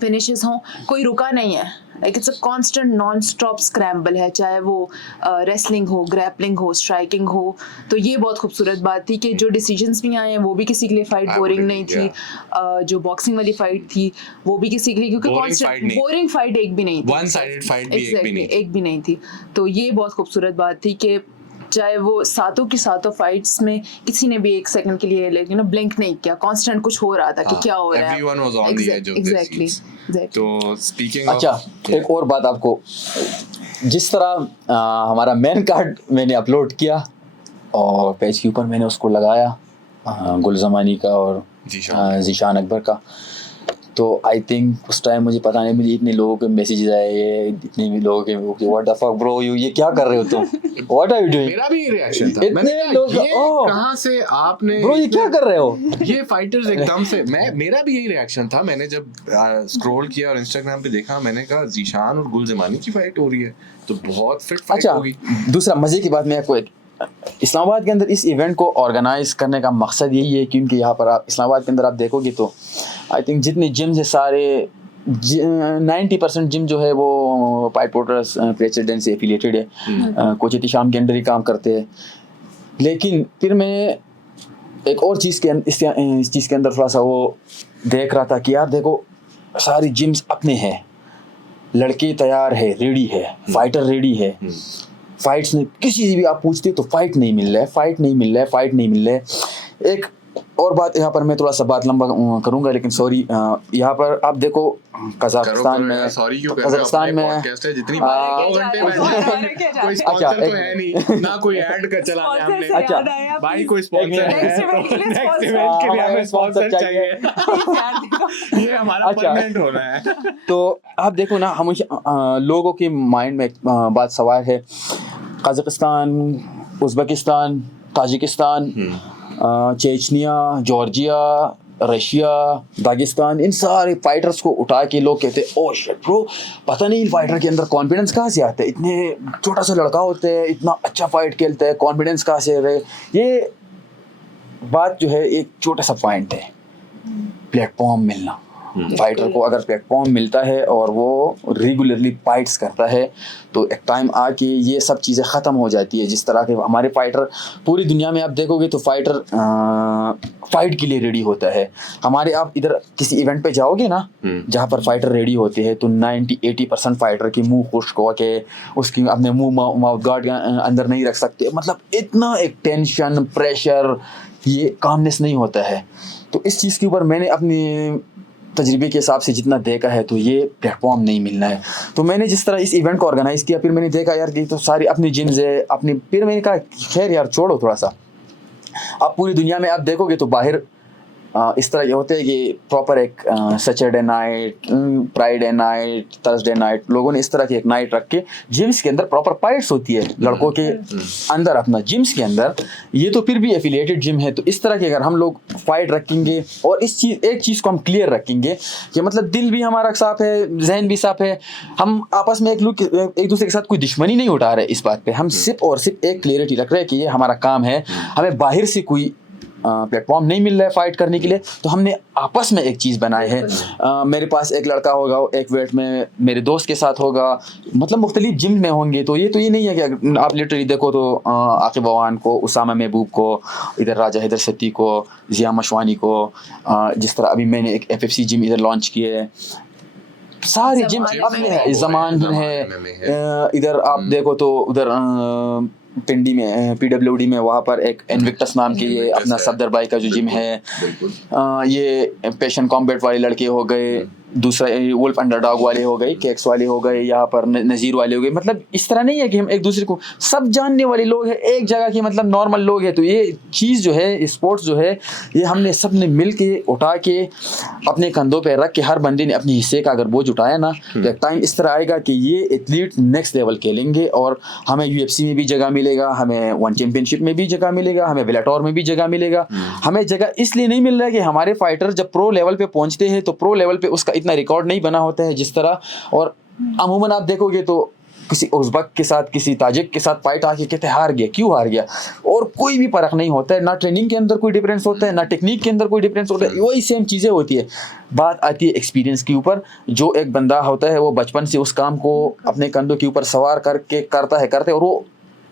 फिनिशेस हो, कोई रुका नहीं है। Like it's a constant non stop scramble है, चाहे वो रेसलिंग हो, ग्रैपलिंग हो, स्ट्राइकिंग हो। तो ये बहुत खूबसूरत बात थी कि जो डिसीजंस भी आए हैं वो भी किसी के लिए फाइट बोरिंग नहीं थी। जो बॉक्सिंग वाली फाइट थी वो भी किसी के लिए, क्योंकि कांस्टेंट बोरिंग फाइट एक भी नहीं थी, वन साइडेड फाइट भी एक भी नहीं थी। तो ये बहुत खूबसूरत बात थी कि चाहे वो सातों की सातों फाइट्स में किसी ने भी एक सेकंड के लिए ब्लिंक नहीं किया, कांस्टेंट कुछ हो रहा था कि क्या हो रहा है। Everyone was on the edge of their seats. तो स्पीकिंग अच्छा एक और बात आपको, जिस तरह हमारा मेन कार्ड मैंने अपलोड किया और पेज के ऊपर मैंने उसको लगाया गुलजमानी का और जीशान अकबर का, तो आई थिंक उस टाइम मुझे पता नहीं, मुझे इतने लोगों के मैसेजेस आए, ये इतने भी लोगों के व्हाट द फक ब्रो, ये क्या कर रहे हो तुम, व्हाट आर यू डूइंग। मेरा भी रिएक्शन था, इतने लोग कहां से आपने ब्रो ये क्या कर रहे हो, ये फाइटर्स एकदम से। मेरा भी यही रिएक्शन था, मैंने जब स्क्रॉल किया और इंस्टाग्राम पे देखा, मैंने कहा जीशान और गुलजमानी की फाइट हो रही है, तो बहुत फिट फाइट होगी। दूसरा मजे की बात मैं आपको, इस्लामाबाद के अंदर इस इवेंट को ऑर्गेनाइज करने का मकसद यही है, क्योंकि यहाँ पर आप इस्लामाबाद के अंदर आप देखोगे तो आई थिंक जितने जिम्स है सारे 90% जिम जो है वो पाइट पोर्टर्स प्रेसिडेंट से एफिलिएटेड है, कोच एहतिशाम के अंडर ही काम करते हैं। लेकिन फिर मैं एक और चीज़ के इस चीज़ के अंदर थोड़ा सा वो देख रहा था कि यार देखो सारी जिम्स अपने हैं, लड़के तैयार है, रेडी है, फाइटर रेडी है, फाइट्स नहीं, किसी से भी आप पूछते तो फाइट नहीं मिल रहा है। एक और बात यहाँ पर मैं थोड़ा सा बात लंबा करूँगा, लेकिन सॉरी, यहाँ पर आप देखो कजाकिस्तान में जितनी कोई स्पॉन्सर तो है नहीं ना, कोई ऐड कर चलाने हमने। अच्छा भाई कोई स्पॉन्सर है तो नेक्स्ट इवेंट के लिए हमें स्पॉन्सर चाहिए, ये हमारा परमानेंट होना है। तो आप देखो ना, हमेशा लोगों के माइंड में बात सवाल है, Kazakhstan, Uzbekistan, Tajikistan, Chechnya, Georgia, Russia, Dagestan, इन सारे फाइटर्स को उठा के लोग कहते हैं ओह शिट ब्रो, पता नहीं फाइटर के अंदर कॉन्फिडेंस कहाँ से आता है, इतने छोटा सा लड़का होता है, इतना अच्छा फाइट खेलता है, कॉन्फिडेंस कहाँ से रहे। ये बात जो है एक छोटा सा पॉइंट है, प्लेटफॉर्म मिलना, फाइटर को अगर प्लेटफॉर्म मिलता है और वो रेगुलरली फाइट्स करता है तो एक टाइम आके ये सब चीज़ें ख़त्म हो जाती है। जिस तरह के हमारे फाइटर पूरी दुनिया में आप देखोगे तो फाइटर फाइट के लिए रेडी होता है। हमारे आप इधर किसी इवेंट पे जाओगे ना जहाँ पर फाइटर रेडी होते हैं तो 90-80% फाइटर के मुंह खुश्क हो के उसकी अपने मुंह माउथ गार्ड अंदर नहीं रख सकते। मतलब इतना एक टेंशन प्रेशर ये कामनेस नहीं होता है। तो इस चीज़ के ऊपर मैंने अपनी तजर्बे के हिसाब से जितना देखा है तो ये प्लेटफॉर्म नहीं मिलना है। तो मैंने जिस तरह इस इवेंट को ऑर्गेनाइज़ किया फिर मैंने देखा यार कि तो सारी अपनी जिम्स है अपनी, फिर मैंने कहा खैर यार छोड़ो थोड़ा सा। आप पूरी दुनिया में आप देखोगे तो बाहर इस तरह ये होते हैं कि प्रॉपर एक Saturday night, Friday night, Thursday night लोगों ने इस तरह की एक नाइट रख के जिम्स के अंदर प्रॉपर फाइट्स होती है लड़कों के अंदर अपना जिम्स के अंदर। ये तो फिर भी एफिलिएटेड जिम है। तो इस तरह की अगर हम लोग फाइट रखेंगे और एक चीज़ को हम क्लियर रखेंगे कि मतलब दिल भी हमारा साफ है जहन भी साफ है, हम आपस में एक दूसरे के साथ कोई दुश्मनी नहीं उठा रहे। इस बात पे हम सिर्फ और सिर्फ एक क्लियरिटी रख रहे हैं कि ये हमारा काम है, हमें बाहर से कोई प्लेटफॉर्म नहीं मिल रहा है फाइट करने के लिए। तो हमने आपस में एक चीज़ बनाई है। मेरे पास एक लड़का होगा एक वेट में मेरे दोस्त के साथ होगा, मतलब मुख्तलिफ जिम में होंगे। तो ये नहीं है कि आप लिटरली देखो तो आकिब अवान को, उसामा महबूब को, इधर राजा हैदर सत्ती को, जिया मशवानी को, जिस तरह अभी मैंने एक FFC जिम इधर लॉन्च की है, सारे जिम अपने हैं। ज़मान है इधर आप देखो तो उधर पिंडी में PWD में वहाँ पर एक इन्विक्टस नाम की ये अपना सफदर भाई का जो जिम है। ये पैशन कॉम्बैट वाले लड़के हो गए, दूसरा वुल्फ अंडरडॉग वाले हो गए, केक्स वाले हो गए, यहाँ पर नज़ीर वाले हो गए। मतलब इस तरह नहीं है कि हम एक दूसरे को सब जानने वाले लोग हैं एक जगह के, मतलब नॉर्मल लोग हैं। तो ये चीज़ जो है स्पोर्ट्स जो है ये हमने सब ने मिल के उठा के अपने कंधों पे रख के हर बंदे ने अपने हिस्से का अगर बोझ उठाया ना तो एक टाइम इस तरह आएगा कि ये एथलीट नेक्स्ट लेवल खेलेंगे और हमें UFC में भी जगह मिलेगा, हमें वन चैम्पियनशिप में भी जगह मिलेगा, हमें बेलाटोर में भी जगह मिलेगा। हमें जगह इसलिए नहीं मिल रहा है कि हमारे फाइटर जब प्रो लेवल पे पहुंचते हैं तो प्रो लेवल पे उसका इतना रिकॉर्ड नहीं बना होता है जिस तरह। और अमूमन आप देखोगे तो किसी उज़्बेक के साथ किसी ताजिक के साथ फाइट आके कहते हार गया, क्यों हार गया, और कोई भी फर्क नहीं होता है, ना ट्रेनिंग के अंदर कोई डिफरेंस होता है, ना टेक्निक के अंदर कोई डिफरेंस होता है, वही सेम चीज़ें होती है। बात आती है एक्सपीरियंस के ऊपर। जो एक बंदा होता है वो बचपन से उस काम को अपने कंधों के ऊपर सवार करके करता है और वो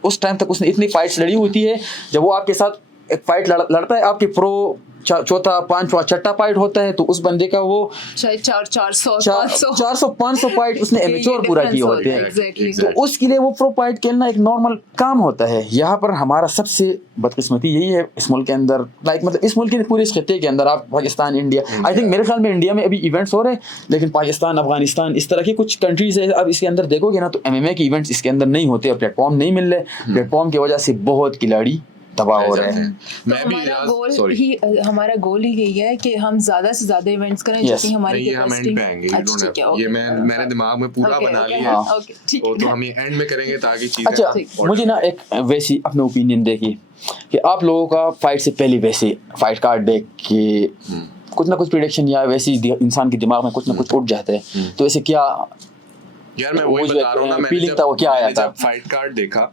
उस टाइम तक उसने इतनी फाइट्स लड़ी होती है, जब वो आपके साथ एक फाइट लड़ता है, आपके प्रो चौथा पांचवा छठा फाइट होता है तो उस बंदे का वो 400-500 फाइट उसने एमेच्योर पूरा किए होते हैं। तो उसके लिए वो प्रो फाइट खेलना एक नॉर्मल काम होता है। यहाँ पर हमारा सबसे बदकिस्मती यही है इस मुल्क के अंदर, मतलब इस मुल्क के पूरे इस खत्ते के अंदर, आप पाकिस्तान, इंडिया, आई थिंक मेरे ख्याल में इंडिया में अभी इवेंट्स हो रहे हैं, लेकिन पाकिस्तान, अफगानिस्तान, इस तरह की कुछ कंट्रीज है, अब इसके अंदर देखोगे ना तो MMA के इवेंट्स इसके अंदर नहीं होते, प्लेटफॉर्म नहीं मिल रहे। प्लेटफॉर्म की वजह से बहुत खिलाड़ी तबाह हो रहे हैं। हमारा गोल ही यही है कि हम ज्यादा से ज्यादा इवेंट्स करें जो कि हमारी ये मैंने दिमाग में पूरा बना लिया है, तो हम ये एंड में करेंगे ताकि चीजें। अच्छा, मुझे ना एक वैसी अपने ओपिनियन देखिए कि आप लोगों का फाइट से पहले वैसे फाइट कार्ड देख के कुछ ना कुछ प्रेडिक्शन या वैसे इंसान के दिमाग में कुछ ना कुछ उठ जाता है, तो ऐसे क्या यार मैं वही बता रहा हूँ ना, मैंने जब फाइट कार्ड देखा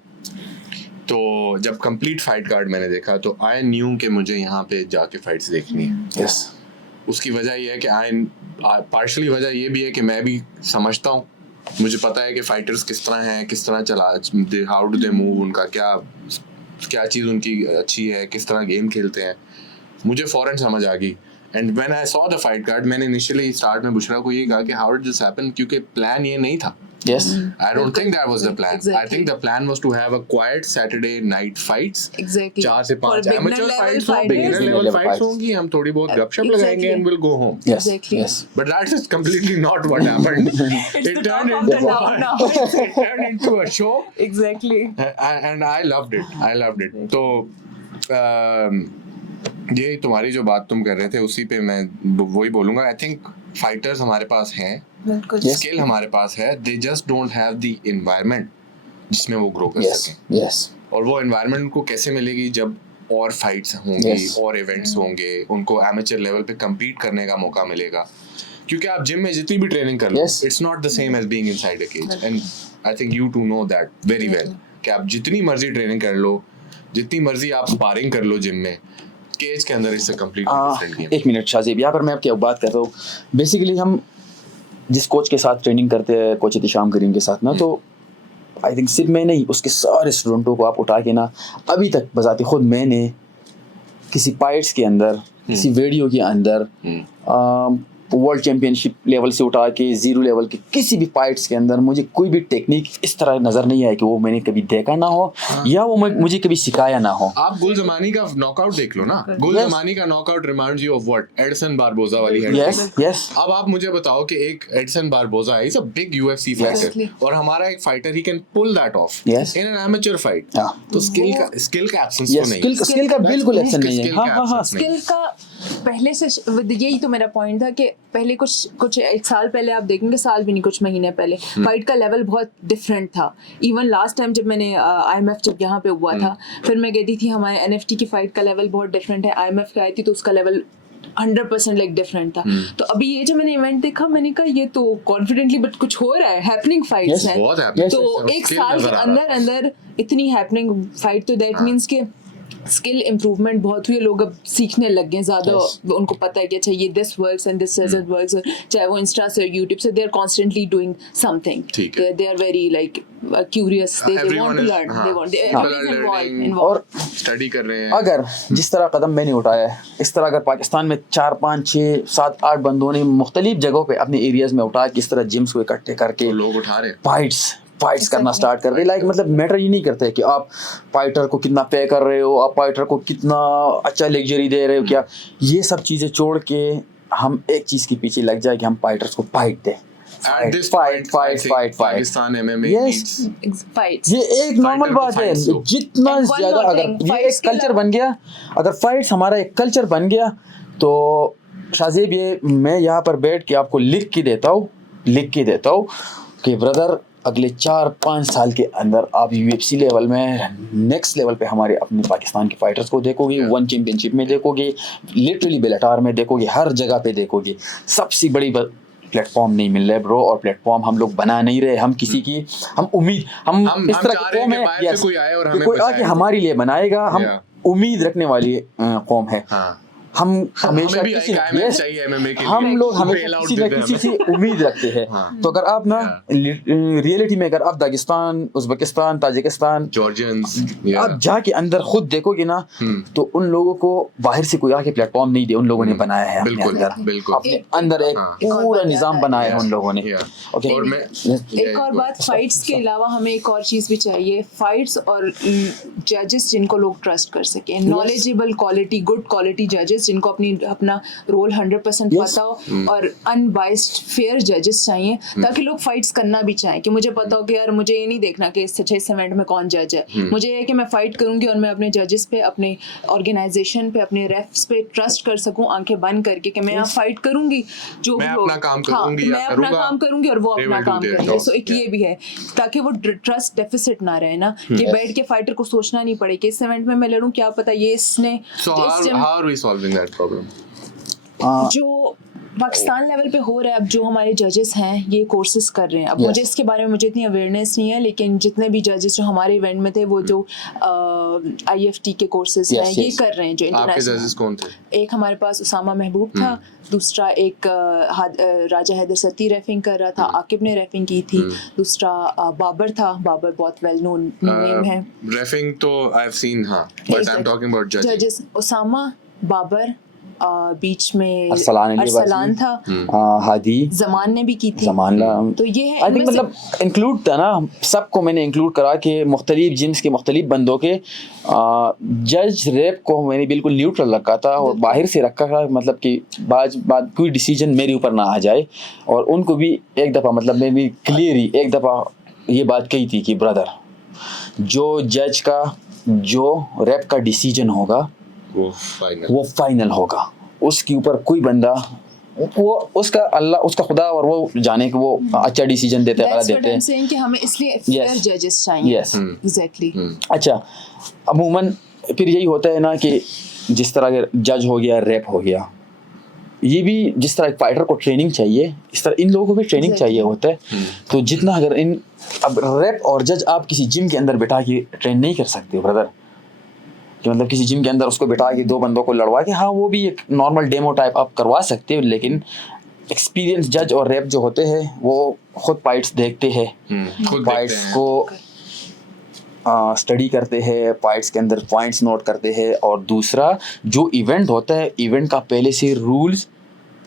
तो जब कंप्लीट फाइट कार्ड मैंने देखा तो आई न्यू कि मुझे यहाँ पे जाके फाइट्स देखनी है। यस, उसकी वजह ये है कि पार्शली वजह ये भी है कि मैं भी समझता हूँ, मुझे पता है कि फाइटर्स किस तरह हैं, किस तरह चला, हाउ डू दे मूव, उनका क्या चीज़ उनकी अच्छी है, किस तरह गेम खेलते हैं, मुझे फ़ौरन समझ आ गई। And when I saw the fight card, मैंने इनिशियली स्टार्ट में बुशरा को ये कहा कि हाउ डिड दिस हैपन, क्योंकि प्लान ये नहीं था। Yes. I don't think that was the plan. Exactly. I think the plan was to have a quiet Saturday night fights. Exactly. 4 से 5 amateur fights, beginner level fights होंगी, हम थोड़ी बहुत गपशप लगाएंगे and we'll go home. Yes. Exactly. Yes. But that is completely not what happened. It turned into a show. Exactly. And I loved it. तो ये तुम्हारी जो बात तुम कर रहे थे उसी पे मैं वही बोलूँगा। I think फाइटर्स हमारे पास हैं, स्किल हमारे पास है, they just don't have the environment जिसमें वो ग्रो कर सकें। Yes. और वो environment को कैसे मिलेगी जब और फाइट्स होंगी, और इवेंट्स होंगे, उनको एमेचर लेवल पे compete करने का मौका मिलेगा। क्योंकि आप जिम में जितनी भी ट्रेनिंग कर लो, it's not the same as being inside a cage, and I think you two know that very well कि आप जितनी मर्जी ट्रेनिंग कर लो, जितनी मर्जी आप स्पारिंग कर लो जिम में, केज के अंदर इससे कंप्लीटली डिफरेंट गेम। एक मिनट शाहजेब, यहाँ पर मैं आपकी बात कर रहा हूँ। बेसिकली हम जिस कोच के साथ ट्रेनिंग करते हैं, कोच इत्तिशाम करीम के साथ ना, तो आई थिंक सिर्फ मैं नहीं, उसके सारे स्टूडेंटों को आप उठा के ना, अभी तक बजाते खुद मैंने किसी पाइट्स के अंदर, किसी वीडियो के अंदर वर्ल्ड चैम्पियनशिप लेवल से उठा के 0 लेवल के किसी भी फाइट्स के अंदर मुझे कोई भी टेक्निक इस तरह नज़र नहीं आया कि वो मैंने कभी देखा ना हो या वो मुझे कभी सिखाया ना हो। आप गुल जमानी का नॉकआउट देख लो ना, गुल जमानी का knockout reminds you of what, Edson Barbosa वाली हेड। यस। अब आप मुझे बताओ कि एक एडसन बारबोजा है, is a big UFC fighter, और हमारा एक fighter he can pull that off in an amateur fight. तो स्किल का एब्सेंस तो नहीं, स्किल का बिल्कुल एब्सेंस नहीं है। हाँ, स्किल का पहले से यही तो मेरा पॉइंट था कि पहले कुछ एक साल पहले आप देखेंगे, साल भी नहीं कुछ महीने पहले फाइट का लेवल बहुत डिफरेंट था। इवन लास्ट टाइम जब मैंने IMF जब यहाँ पे हुआ था, फिर मैं गई थी, हमारे NFT की फाइट का लेवल बहुत डिफरेंट है। IMF का आई थी तो उसका लेवल 100% लाइक डिफरेंट था। तो अभी ये जो मैंने इवेंट देखा, मैंने कहा ये तो कॉन्फिडेंटली बट कुछ हो रहा है, हैपनिंग फाइट्स हैं। तो एक साल के अंदर इतनी हैपनिंग फाइट, तो दैट मीन्स के स्किल इम्प्रूवमेंट बहुत हुई है। लोग अब सीखने लग गए ज़्यादा, उनको पता है कि अच्छा ये this works and this doesn't works, चाहे वो इंस्टा से यूट्यूब से, they are constantly doing something, they are very like curious, they want to learn, they want, everybody involve और स्टडी कर रहे हैं। अगर जिस तरह कदम मैंने उठाया है, इस तरह अगर पाकिस्तान में 4, 5, 6, 7, 8 बंदों ने मुख्तलिफ जगहों पे अपने एरियाज में उठाया, किस तरह जिम्स को इकट्ठे करके लोग उठा रहे फाइट्स करना स्टार्ट कर रहे, लाइक मतलब मैटर ये नहीं करते कि आप फाइटर को कितना पे कर रहे हो, आप फाइटर को कितना अच्छा लग्जरी दे रहे हो, क्या ये सब चीज़ें छोड़ के हम एक चीज़ के पीछे लग जाए कि हम फाइटर्स को फाइट दें। पाकिस्तान MMA फाइट्स, ये एक नॉर्मल बात है। जितना ज़्यादा अगर ये एक कल्चर बन गया, अगर फाइट्स हमारा एक कल्चर बन गया, तो शाहजेब ये मैं यहाँ पर बैठ के आपको लिख के देता हूँ कि ब्रदर अगले 4-5 साल के अंदर आप UFC लेवल में नेक्स्ट लेवल पे हमारे अपने पाकिस्तान के फाइटर्स को देखोगे, वन चैम्पियनशिप में देखोगे, लिटरली बेलाटार में देखोगे, हर जगह पे देखोगे। सबसे बड़ी प्लेटफॉर्म नहीं मिल रहा है ब्रो, और प्लेटफॉर्म हम लोग बना नहीं रहे। हम किसी की हम इस तरह की कौम है, कोई आके हमारे लिए बनाएगा, हम उम्मीद रखने वाली कौम है। हम हमेशा हम लोग हमेशा किसी न किसी से उम्मीद रखते हैं। तो अगर आप ना रियलिटी में अगर आप दागिस्तान, उज़्बेकिस्तान, ताजिकिस्तान, जॉर्जियंस आप जाके अंदर खुद देखोगे ना, तो उन लोगों को बाहर से कोई आके प्लेटफॉर्म नहीं दे, उन लोगों ने बनाया है अपने अंदर एक पूरा निज़ाम बनाया है उन लोगों ने। एक और बात, फाइट्स के अलावा हमें एक और चीज़ भी चाहिए, फाइट्स और जजेस जिनको लोग ट्रस्ट कर सकें, नॉलेजेबल क्वालिटी, गुड क्वालिटी जजेस जिनको अपना रोल 100% पता हो, और अनबाइस्ड फेयर जजेस चाहिए, ताकि लोग फाइट्स करना भी चाहें कि मुझे पता हो कि यार मुझे ये नहीं देखना कि इस इवेंट में कौन जज है, मुझे ये कि मैं फाइट करूंगी और मैं अपने जजेस पे, अपने ऑर्गेनाइजेशन पे, अपने रेफ्स पे ट्रस्ट कर सकूं आंखें बंद करके कि मैं यहाँ फाइट करूंगी, जो मैं अपना काम करूंगी, मैं अपना काम करूंगी और वो अपना काम करेंगे। सो एक ये भी है ताकि वो ट्रस्ट डेफिसिट ना रहे ना, कि बैठ के फाइटर को सोचना नहीं पड़े कि इस इवेंट में मैं लड़ूं, क्या पता ये इसने that problem? जो पाकिस्तान लेवल पे हो रहा है, अब जो हमारे जजेस हैं ये कोर्सेज कर रहे हैं। अब मुझे इसके बारे में मुझे इतनी अवेयरनेस नहीं है, लेकिन जितने भी जजेस जो हमारे इवेंट में थे, वो जो IFT के कोर्सेज हैं ये कर रहे हैं। जो इंटरनेशनल जजेस कौन थे? एक हमारे पास उसामा महबूब था, दूसरा एक राजा हैदर सती रेफिंग कर रहा था, आकिब ने रेफिंग की थी, दूसरा बाबर था, बाबर बहुत वेल नोन नेम है। रेफिंग तो आई हैव सीन, हां, but I am talking about जजेस। उसामा, बाबर, बीच में अरसलान था, हादी ज़मान ने भी की थी। तो ये है, आई थिंक मतलब इंक्लूड था ना, सबको मैंने इंक्लूड करा के मुख्तलिफ जिन्स के मुख्तलिफ बंदों के। जज रेप को मैंने बिल्कुल न्यूट्रल रखा था और बाहर से रखा था, मतलब कि बाद कोई डिसीजन मेरे ऊपर ना आ जाए। और उनको भी एक दफ़ा मतलब मैं भी क्लियरली एक दफ़ा ये बात कही थी कि ब्रदर, जो जज का जो रेप का डिसीजन होगा वो फाइनल होगा, उसके ऊपर कोई बंदा, वो उसका अल्लाह, उसका खुदा और वो जाने कि वो अच्छा डिसीजन देते हैं, गलत देते हैं कि हमें इसलिए फेयर जजेस चाहिए। एग्जैक्टली। अच्छा, अमूमन फिर यही होता है ना कि जिस तरह अगर जज हो गया, रेप हो गया, ये भी जिस तरह एक फाइटर को ट्रेनिंग चाहिए, इस तरह इन लोगों को भी ट्रेनिंग चाहिए होता है। तो जितना अगर अब रेप और जज आप किसी जिम के अंदर बैठा के ट्रेन नहीं कर सकते ब्रदर, कि मतलब किसी जिम के अंदर उसको बिठा के 2 बंदों को लड़वा के, हाँ वो भी एक नॉर्मल डेमो टाइप आप करवा सकते हो, लेकिन एक्सपीरियंस जज और रेप जो होते हैं वो खुद फाइट्स देखते हैं, खुद फाइट्स देखते हैं। को स्टडी करते हैं, फाइट्स के अंदर पॉइंट्स नोट करते हैं। और दूसरा जो इवेंट होता है, इवेंट का पहले से रूल्स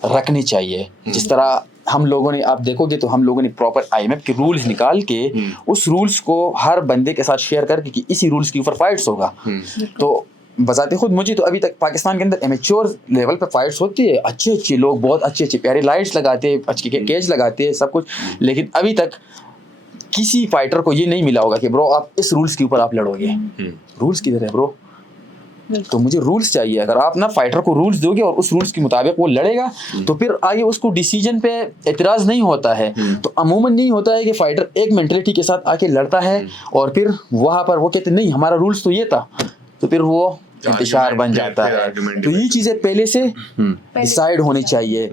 रखने चाहिए। जिस तरह हम लोगों ने, आप देखोगे तो हम लोगों ने प्रॉपर IMF के रूल्स निकाल के उस रूल्स को हर बंदे के साथ शेयर करके कि इसी रूल्स के ऊपर फाइट्स होगा। तो बजाते खुद मुझे तो अभी तक पाकिस्तान के अंदर एमेच्योर लेवल पे फाइट्स होती है, अच्छे अच्छे लोग बहुत अच्छे अच्छे प्यारे लाइट्स लगाते हैं, अच्छे केज लगाते हैं, सब कुछ, लेकिन अभी तक किसी फाइटर को ये नहीं मिला होगा कि ब्रो आप इस रूल्स के ऊपर आप लड़ोगे। रूल्स किधर है ब्रो? तो मुझे रूल्स चाहिए। अगर आप ना फाइटर को रूल्स दोगे और उस रूल्स के मुताबिक वो लड़ेगा तो फिर आगे उसको डिसीजन पे एतराज़ नहीं होता है। तो अमूमन नहीं होता है कि फाइटर एक मेंटलिटी के साथ आके लड़ता है और फिर वहाँ पर वो कहते नहीं हमारा रूल्स तो ये था, तो फिर वो इंतशार बन जाता है। तो ये चीज़ें पहले से डिसाइड होनी चाहिए।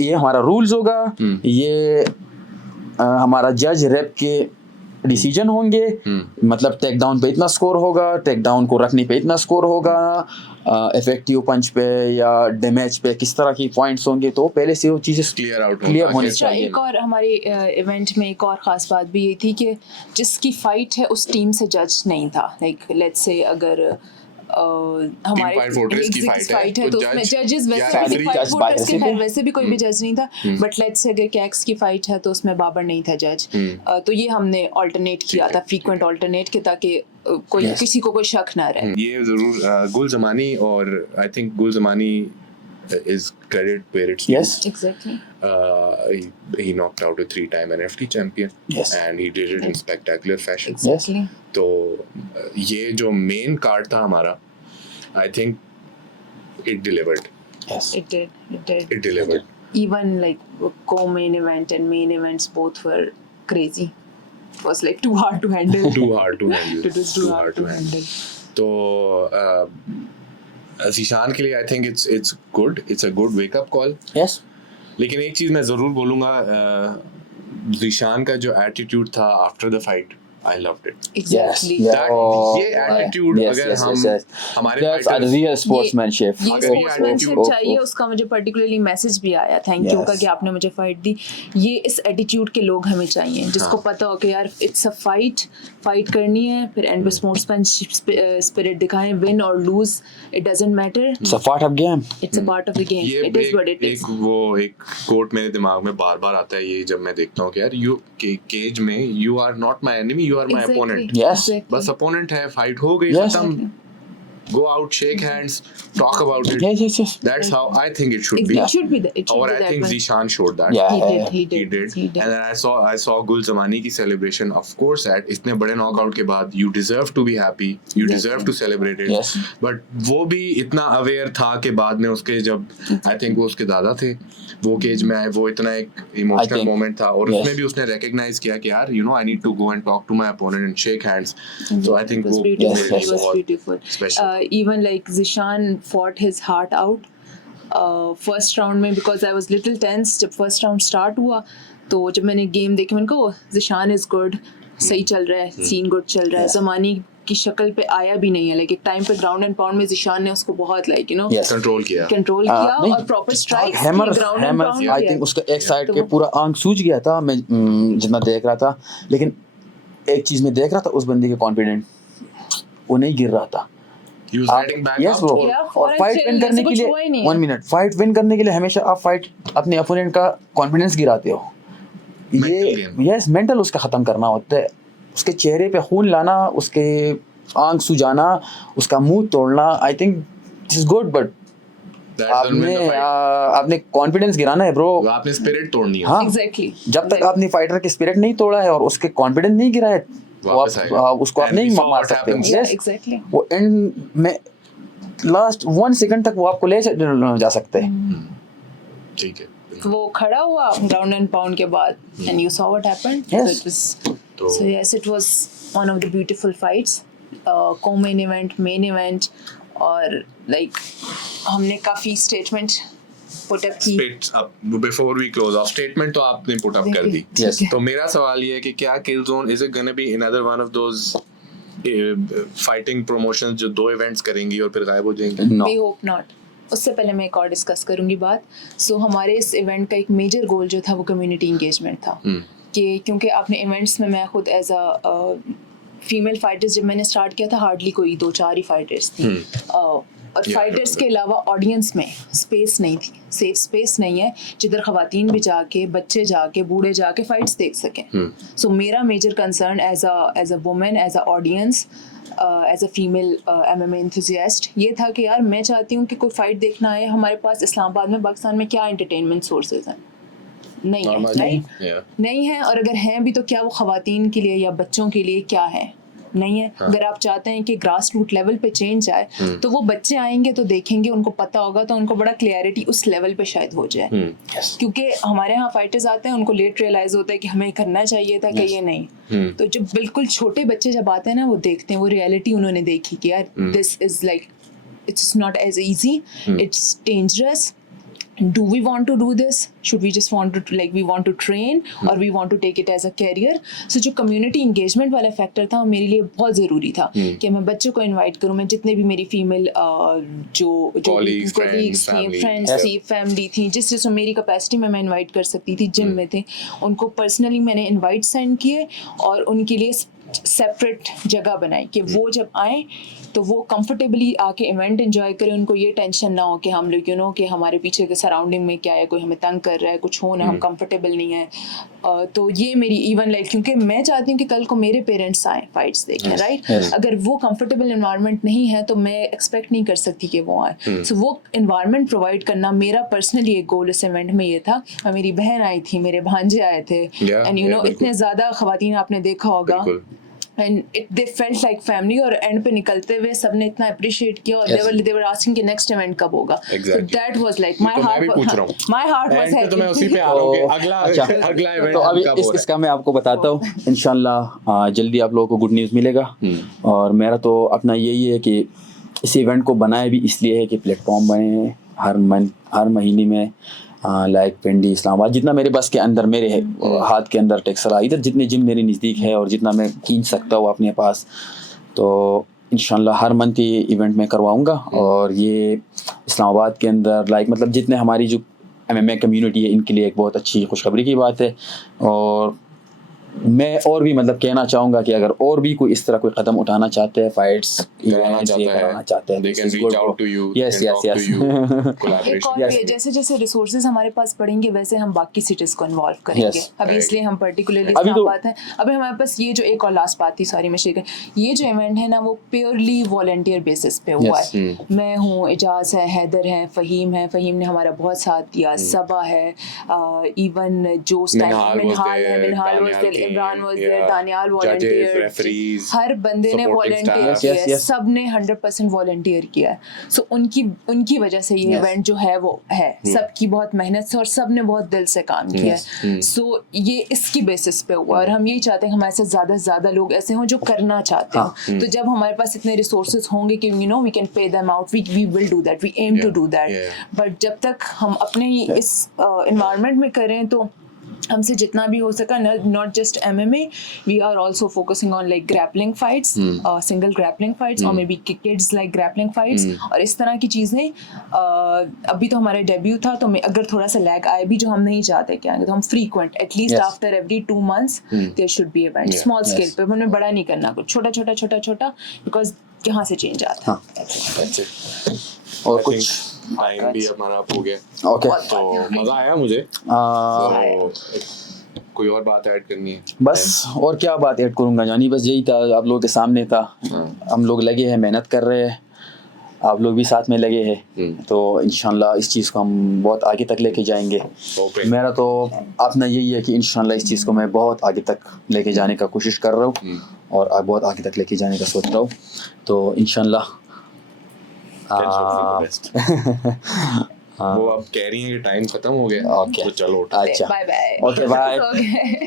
ये हमारा रूल्स होगा, ये हमारा जज रेप के डिसीजन होंगे, मतलब टेक डाउन पे इतना स्कोर होगा, टेक डाउन को रखने पे इतना स्कोर होगा, इफेक्टिव पंच पे या डैमेज पे किस तरह की पॉइंट्स होंगे, तो पहले से वो चीज़ें क्लियर होनी चाहिए। एक और हमारे इवेंट में एक और ख़ास बात भी ये थी कि जिसकी फ़ाइट है उस टीम से जज नहीं था। लाइक लेट्स से अगर हमारे फाइट है तो उसमें जजेस वैसे भी फाइट फोर्ट्रेस के खैर वैसे भी कोई भी जज नहीं था, बट लेट्स से अगर कैक्स की फाइट है तो उसमें बाबर नहीं था जज। तो ये हमने ऑल्टरनेट किया था, फ्रीक्वेंट ऑल्टरनेट के, ताकि कोई किसी को कोई शक ना रहे। ये जरूर गुल ज़मानी, और आई थिंक गुल Zamani is credit where it's due. Yes, exactly. He knocked out a 3-time NFT champion. Yes, and he did it in spectacular fashion. Exactly. तो ये जो मेन कार्ड था हमारा, I think it delivered. Yes, It did. It delivered. Even like co-main event and main events both were crazy. It was like too hard to handle. Too hard to handle. It was too hard to handle. तो ज़ीशान के लिए I think it's good, it's a good wake up call. yes, लेकिन एक चीज़ मैं ज़रूर बोलूँगा, ज़ीशान का जो एटीट्यूड था after the fight, I loved it. Exactly. Yes, yeah. Oh, ये एटीट्यूड yes, अगर yes, हम yes, yes. हमारे That's a fighters- real sportsmanship. ये अगर ये स्पोर्ट्समैनशिप attitude- चाहिए, उसका मुझे पर्टिकुलरली मैसेज भी आया, थैंक यू Yes. का, कि आपने मुझे फाइट दी। ये इस एटीट्यूड के लोग हमें चाहिए, जिसको पता हो कि यार इट्स अ फाइट करनी है, फिर एंड पे स्पोर्ट्समैनशिप स्पिरिट दिखाएं, विन और lose it doesn't matter, It's a part of game. It's a part of the game, ये it is what it is. एक कोट मेरे दिमाग में बार बार आता है, ये जब मैं देखता हूँ कि यार यू केज में you are not my enemy, you are my opponent. Yes. बस अपोनेंट है, फाइट हो गई, Yes. खत्म, go out, shake hands, talk about it. Yes. That's how I think it should be. It should be that Or I think way. Zishan showed that. Yeah. He He did. did. And then I saw Gul Zamani की celebration. Of course, at इतने बड़े knockout के बाद, you deserve to be happy. You deserve to celebrate it. Yes. But वो भी इतना aware था कि बाद में उसके जब I think वो उसके दादा थे, वो केज में आए, वो इतना एक emotional think- moment था, और yes. उसमें भी उसने recognize किया कि यार I need to go and talk to my opponent and shake hands. So I think It was वो beautiful. Yes, It yes. was beautiful. special. Even like Zishan fought his heart out first round में, because I was little tense जब first round start हुआ, तो जब मैंने गेम देखी मैंने कहा Zishan is good, सही चल रहा है, सीन गुड चल रहा है। ज़मानी की शक्ल पे आया भी नहीं है, लाइक एक टाइम पे ग्राउंड एंड पाउंड में Zishan ने उसको बहुत लाइक Yes. Control किया. कंट्रोल किया नहीं, और proper strike hammer ground and pound I think किया। उसका एक साइड तो के वो- पूरा आंख सूज गया था, मैं जितना देख रहा था, लेकिन एक चीज में देख रहा था, उस बंदे के कॉन्फिडेंट वो नहीं गिर रहा था। He was getting back yes up. Bro, Yeah, और और फाइट chill, विन करने जैसे के कुछ हुआ ही नहीं लिए है। 1 मिनट, फाइट विन करने के लिए हमेशा आप फाइट अपने अपोनेंट का कॉन्फिडेंस गिराते हो। Mental ये game. यस मेंटल उसका खत्म करना होता है, उसके चेहरे पे खून लाना, उसके आंख सुजाना, उसका मुंह तोड़ना, I think this is good, but That will win the fight. आपने कॉन्फिडेंस गिराना है ब्रो। आपने स्पिरिट तोड़नी है। हाँ, एग्जैक्टली, जब तक आपने फाइटर के स्पिरिट नहीं तोड़ा है और उसके कॉन्फिडेंस नहीं गिरा है, तो वापस आप आएगा। उसको आप And we नहीं saw मार what सकते। happens. Yes, exactly. वो एंड में लास्ट 1 सेकंड तक वो आपको ले जा सकते हैं। ठीक है। वो खड़ा हुआ ग्राउंड एंड पाउंड के बाद, and you saw what happened. Yes. So yes, it was one of the beautiful fights. Co-main event, main event, और like हमने काफी स्टेटमेंट पुट अप की। States up before we close off. Statement तो आपने put up कर दी। Yes. तो मेरा सवाल ये है कि क्या Killzone is it gonna be another one of those fighting promotion जो 2 इवेंट्स करेंगी और फिर गायब हो जाएंगी? No we hope not. उससे पहले मैं एक और डिस्कस करूंगी बात। सो हमारे इस इवेंट का एक मेजर गोल जो था वो कम्युनिटी इंगेजमेंट था कि क्योंकि आपने इवेंट्स में मैं खुद एज अ फीमेल फाइटर्स जब मैंने स्टार्ट किया था हार्डली कोई 2-4 ही फाइटर्स थी और फाइटर्स के अलावा ऑडियंस में स्पेस नहीं थी, सेफ स्पेस नहीं है जिधर ख़वातीन भी जाके बच्चे जाके बूढ़े जाके फाइट्स देख सकें। सो मेरा major concern as a women as a audience as a female MMA enthusiast ये था कि यार मैं चाहती हूँ कि कोई फाइट देखना आए हमारे पास इस्लामाबाद में पाकिस्तान में क्या एंटरटेनमेंट सोर्सेज हैं, नहीं है, राइट? नहीं है, और अगर हैं भी तो क्या वो ख़वातीन के लिए या बच्चों के लिए क्या है, नहीं है। अगर आप चाहते हैं कि ग्रास रूट लेवल पे चेंज आए तो वो बच्चे आएंगे तो देखेंगे, उनको पता होगा तो उनको बड़ा क्लियरिटी उस लेवल पे शायद हो जाए। क्योंकि हमारे यहाँ फाइटर्स आते हैं उनको लेट रियलाइज होता है कि हमें करना चाहिए था कि ये नहीं। तो जब बिल्कुल छोटे बच्चे जब आते हैं ना वो देखते हैं, वो रियलिटी उन्होंने देखी कि यार this is like it's not as easy, it's dangerous. Do we want to do this? Should we just want to we want to train or we want to take it as a career? So जो community engagement वाला factor था वो मेरे लिए बहुत ज़रूरी था कि मैं बच्चों को invite करूँ, मैं जितने भी मेरी female जो colleagues थी, friends थी, family थी, जिस मेरी capacity में मैं invite कर सकती थी, जिम में थे, उनको personally मैंने invite send किए और उनके लिए सेपरेट जगह बनाई कि वो जब आए तो वो कंफर्टेबली आके इवेंट एंजॉय करें, उनको ये टेंशन ना हो कि हम लोग कि हमारे पीछे के सराउंडिंग में क्या है, कोई हमें तंग कर रहा है, कुछ हो ना, हम कंफर्टेबल नहीं है। तो ये मेरी इवन लाइक, क्योंकि मैं चाहती हूँ कि कल को मेरे पेरेंट्स आए फाइट्स देखें, राइट? अगर वो कंफर्टेबल इन्वायरमेंट नहीं है तो मैं एक्सपेक्ट नहीं कर सकती कि वो आए। सो वो इन्वायरमेंट प्रोवाइड करना मेरा पर्सनली एक गोल इस इवेंट में ये था। मेरी बहन आई थी, मेरे भांजे आए थे, एंड इतने ज़्यादा ख़वातीन आपने देखा होगा, and they felt like family, और एंड पे निकलते हुए सबने इतना अप्रिशिएट किया और they were asking कि नेक्स्ट इवेंट कब होगा। So that was like my heart was happy। तो मैं उसी पे आ रहा हूँ कि अगला इवेंट तो अभी इसका मैं आपको बताता हूँ इंशाल्लाह जल्दी आप लोगों को गुड न्यूज़ मिलेगा। और मेरा तो अपना यही है कि इस इवेंट को बनाया भी इसलिए है कि प्लेटफॉर्म बने हर महीने में लाइक पिंडी इस्लामाबाद जितना मेरे बस के अंदर मेरे हाथ के अंदर टेक्सला इधर जितने जिम मेरे नज़दीक है और जितना मैं खींच सकता हूँ अपने पास, तो इंशाल्लाह हर मंथ ये इवेंट मैं करवाऊँगा। और ये इस्लामाबाद के अंदर लाइक मतलब जितने हमारी जो MMA कम्युनिटी है इनके लिए एक बहुत अच्छी खुशखबरी की बात है। और मैं और भी मतलब कहना चाहूँगा कि अगर और भी कोई इस तरह कोई कदम उठाना चाहते हैं, फाइट्स कराना चाहते हैं, यस एक और भी जैसे जैसे रिसोर्सेज हमारे पास पड़ेंगे वैसे हम बाकी सिटीज़ को इन्वॉल्व करेंगे। अभी इसलिए हम पर्टिकुलरली इस्लामाबाद हैं। अभी हमारे पास ये जो एक और लास्ट बात थी, सॉरी मैं शेयर, ये जो इवेंट है ना वो प्योरली वॉलंटियर बेसिस पे हुआ है। मैं हूँ, इजाज़ है, हैदर है, फ़हीम है, फ़हीम ने हमारा बहुत साथ दिया, सबा है, इवन जो Minhal was Imran was there, Daniyal volunteer, हर बंदे ने वॉलंटियर किया, सब ने 100% वॉलंटियर किया। सो उनकी वजह से ये इवेंट जो है वो है, सबकी बहुत मेहनत से और सब ने बहुत दिल से काम किया है। सो ये इसकी बेसिस पे हुआ और हम यही चाहते हैं हमारे साथ ज़्यादा से ज़्यादा लोग ऐसे हों जो करना चाहते हो। तो जब हमारे पास इतने रिसोर्सेज होंगे कि we can pay them out, we will do that, we am to do that. But जब तक हम अपने ही इस इन्वायरमेंट में करें तो हमसे जितना भी हो सका, not just MMA, we are also focusing on like grappling fights, single grappling fights और maybe kids like grappling fights और इस तरह की चीज़ें। अभी तो हमारा डेब्यू था तो मैं अगर थोड़ा सा लैग आए भी जो हम नहीं चाहते क्या तो हम frequent at least after every 2 months there should be event small scale पे, हमें बड़ा नहीं करना, कुछ छोटा बिकॉज यहाँ से चेंज आता है। और कुछ टाइम भी हमारा हो गया। ओके, तो मज़ा आया मुझे। कोई और बात ऐड करनी है? बस और क्या बात ऐड करूँगा जानी, बस यही था, आप लोगों के सामने था। हम लोग लगे हैं, मेहनत कर रहे हैं, आप लोग भी साथ में लगे हैं, तो इंशाल्लाह इस चीज़ को हम बहुत आगे तक लेके जाएंगे। मेरा तो अपना यही है कि इंशाल्लाह इस चीज़ को मैं बहुत आगे तक लेके जाने का कोशिश कर रहा हूँ और बहुत आगे तक लेके जाने का सोच रहा हूँ। तो इंशाल्लाह वो अब कह रही हैं कि टाइम खत्म हो गया, ओके, तो चलो अच्छा, बाय बाय, ओके बाय।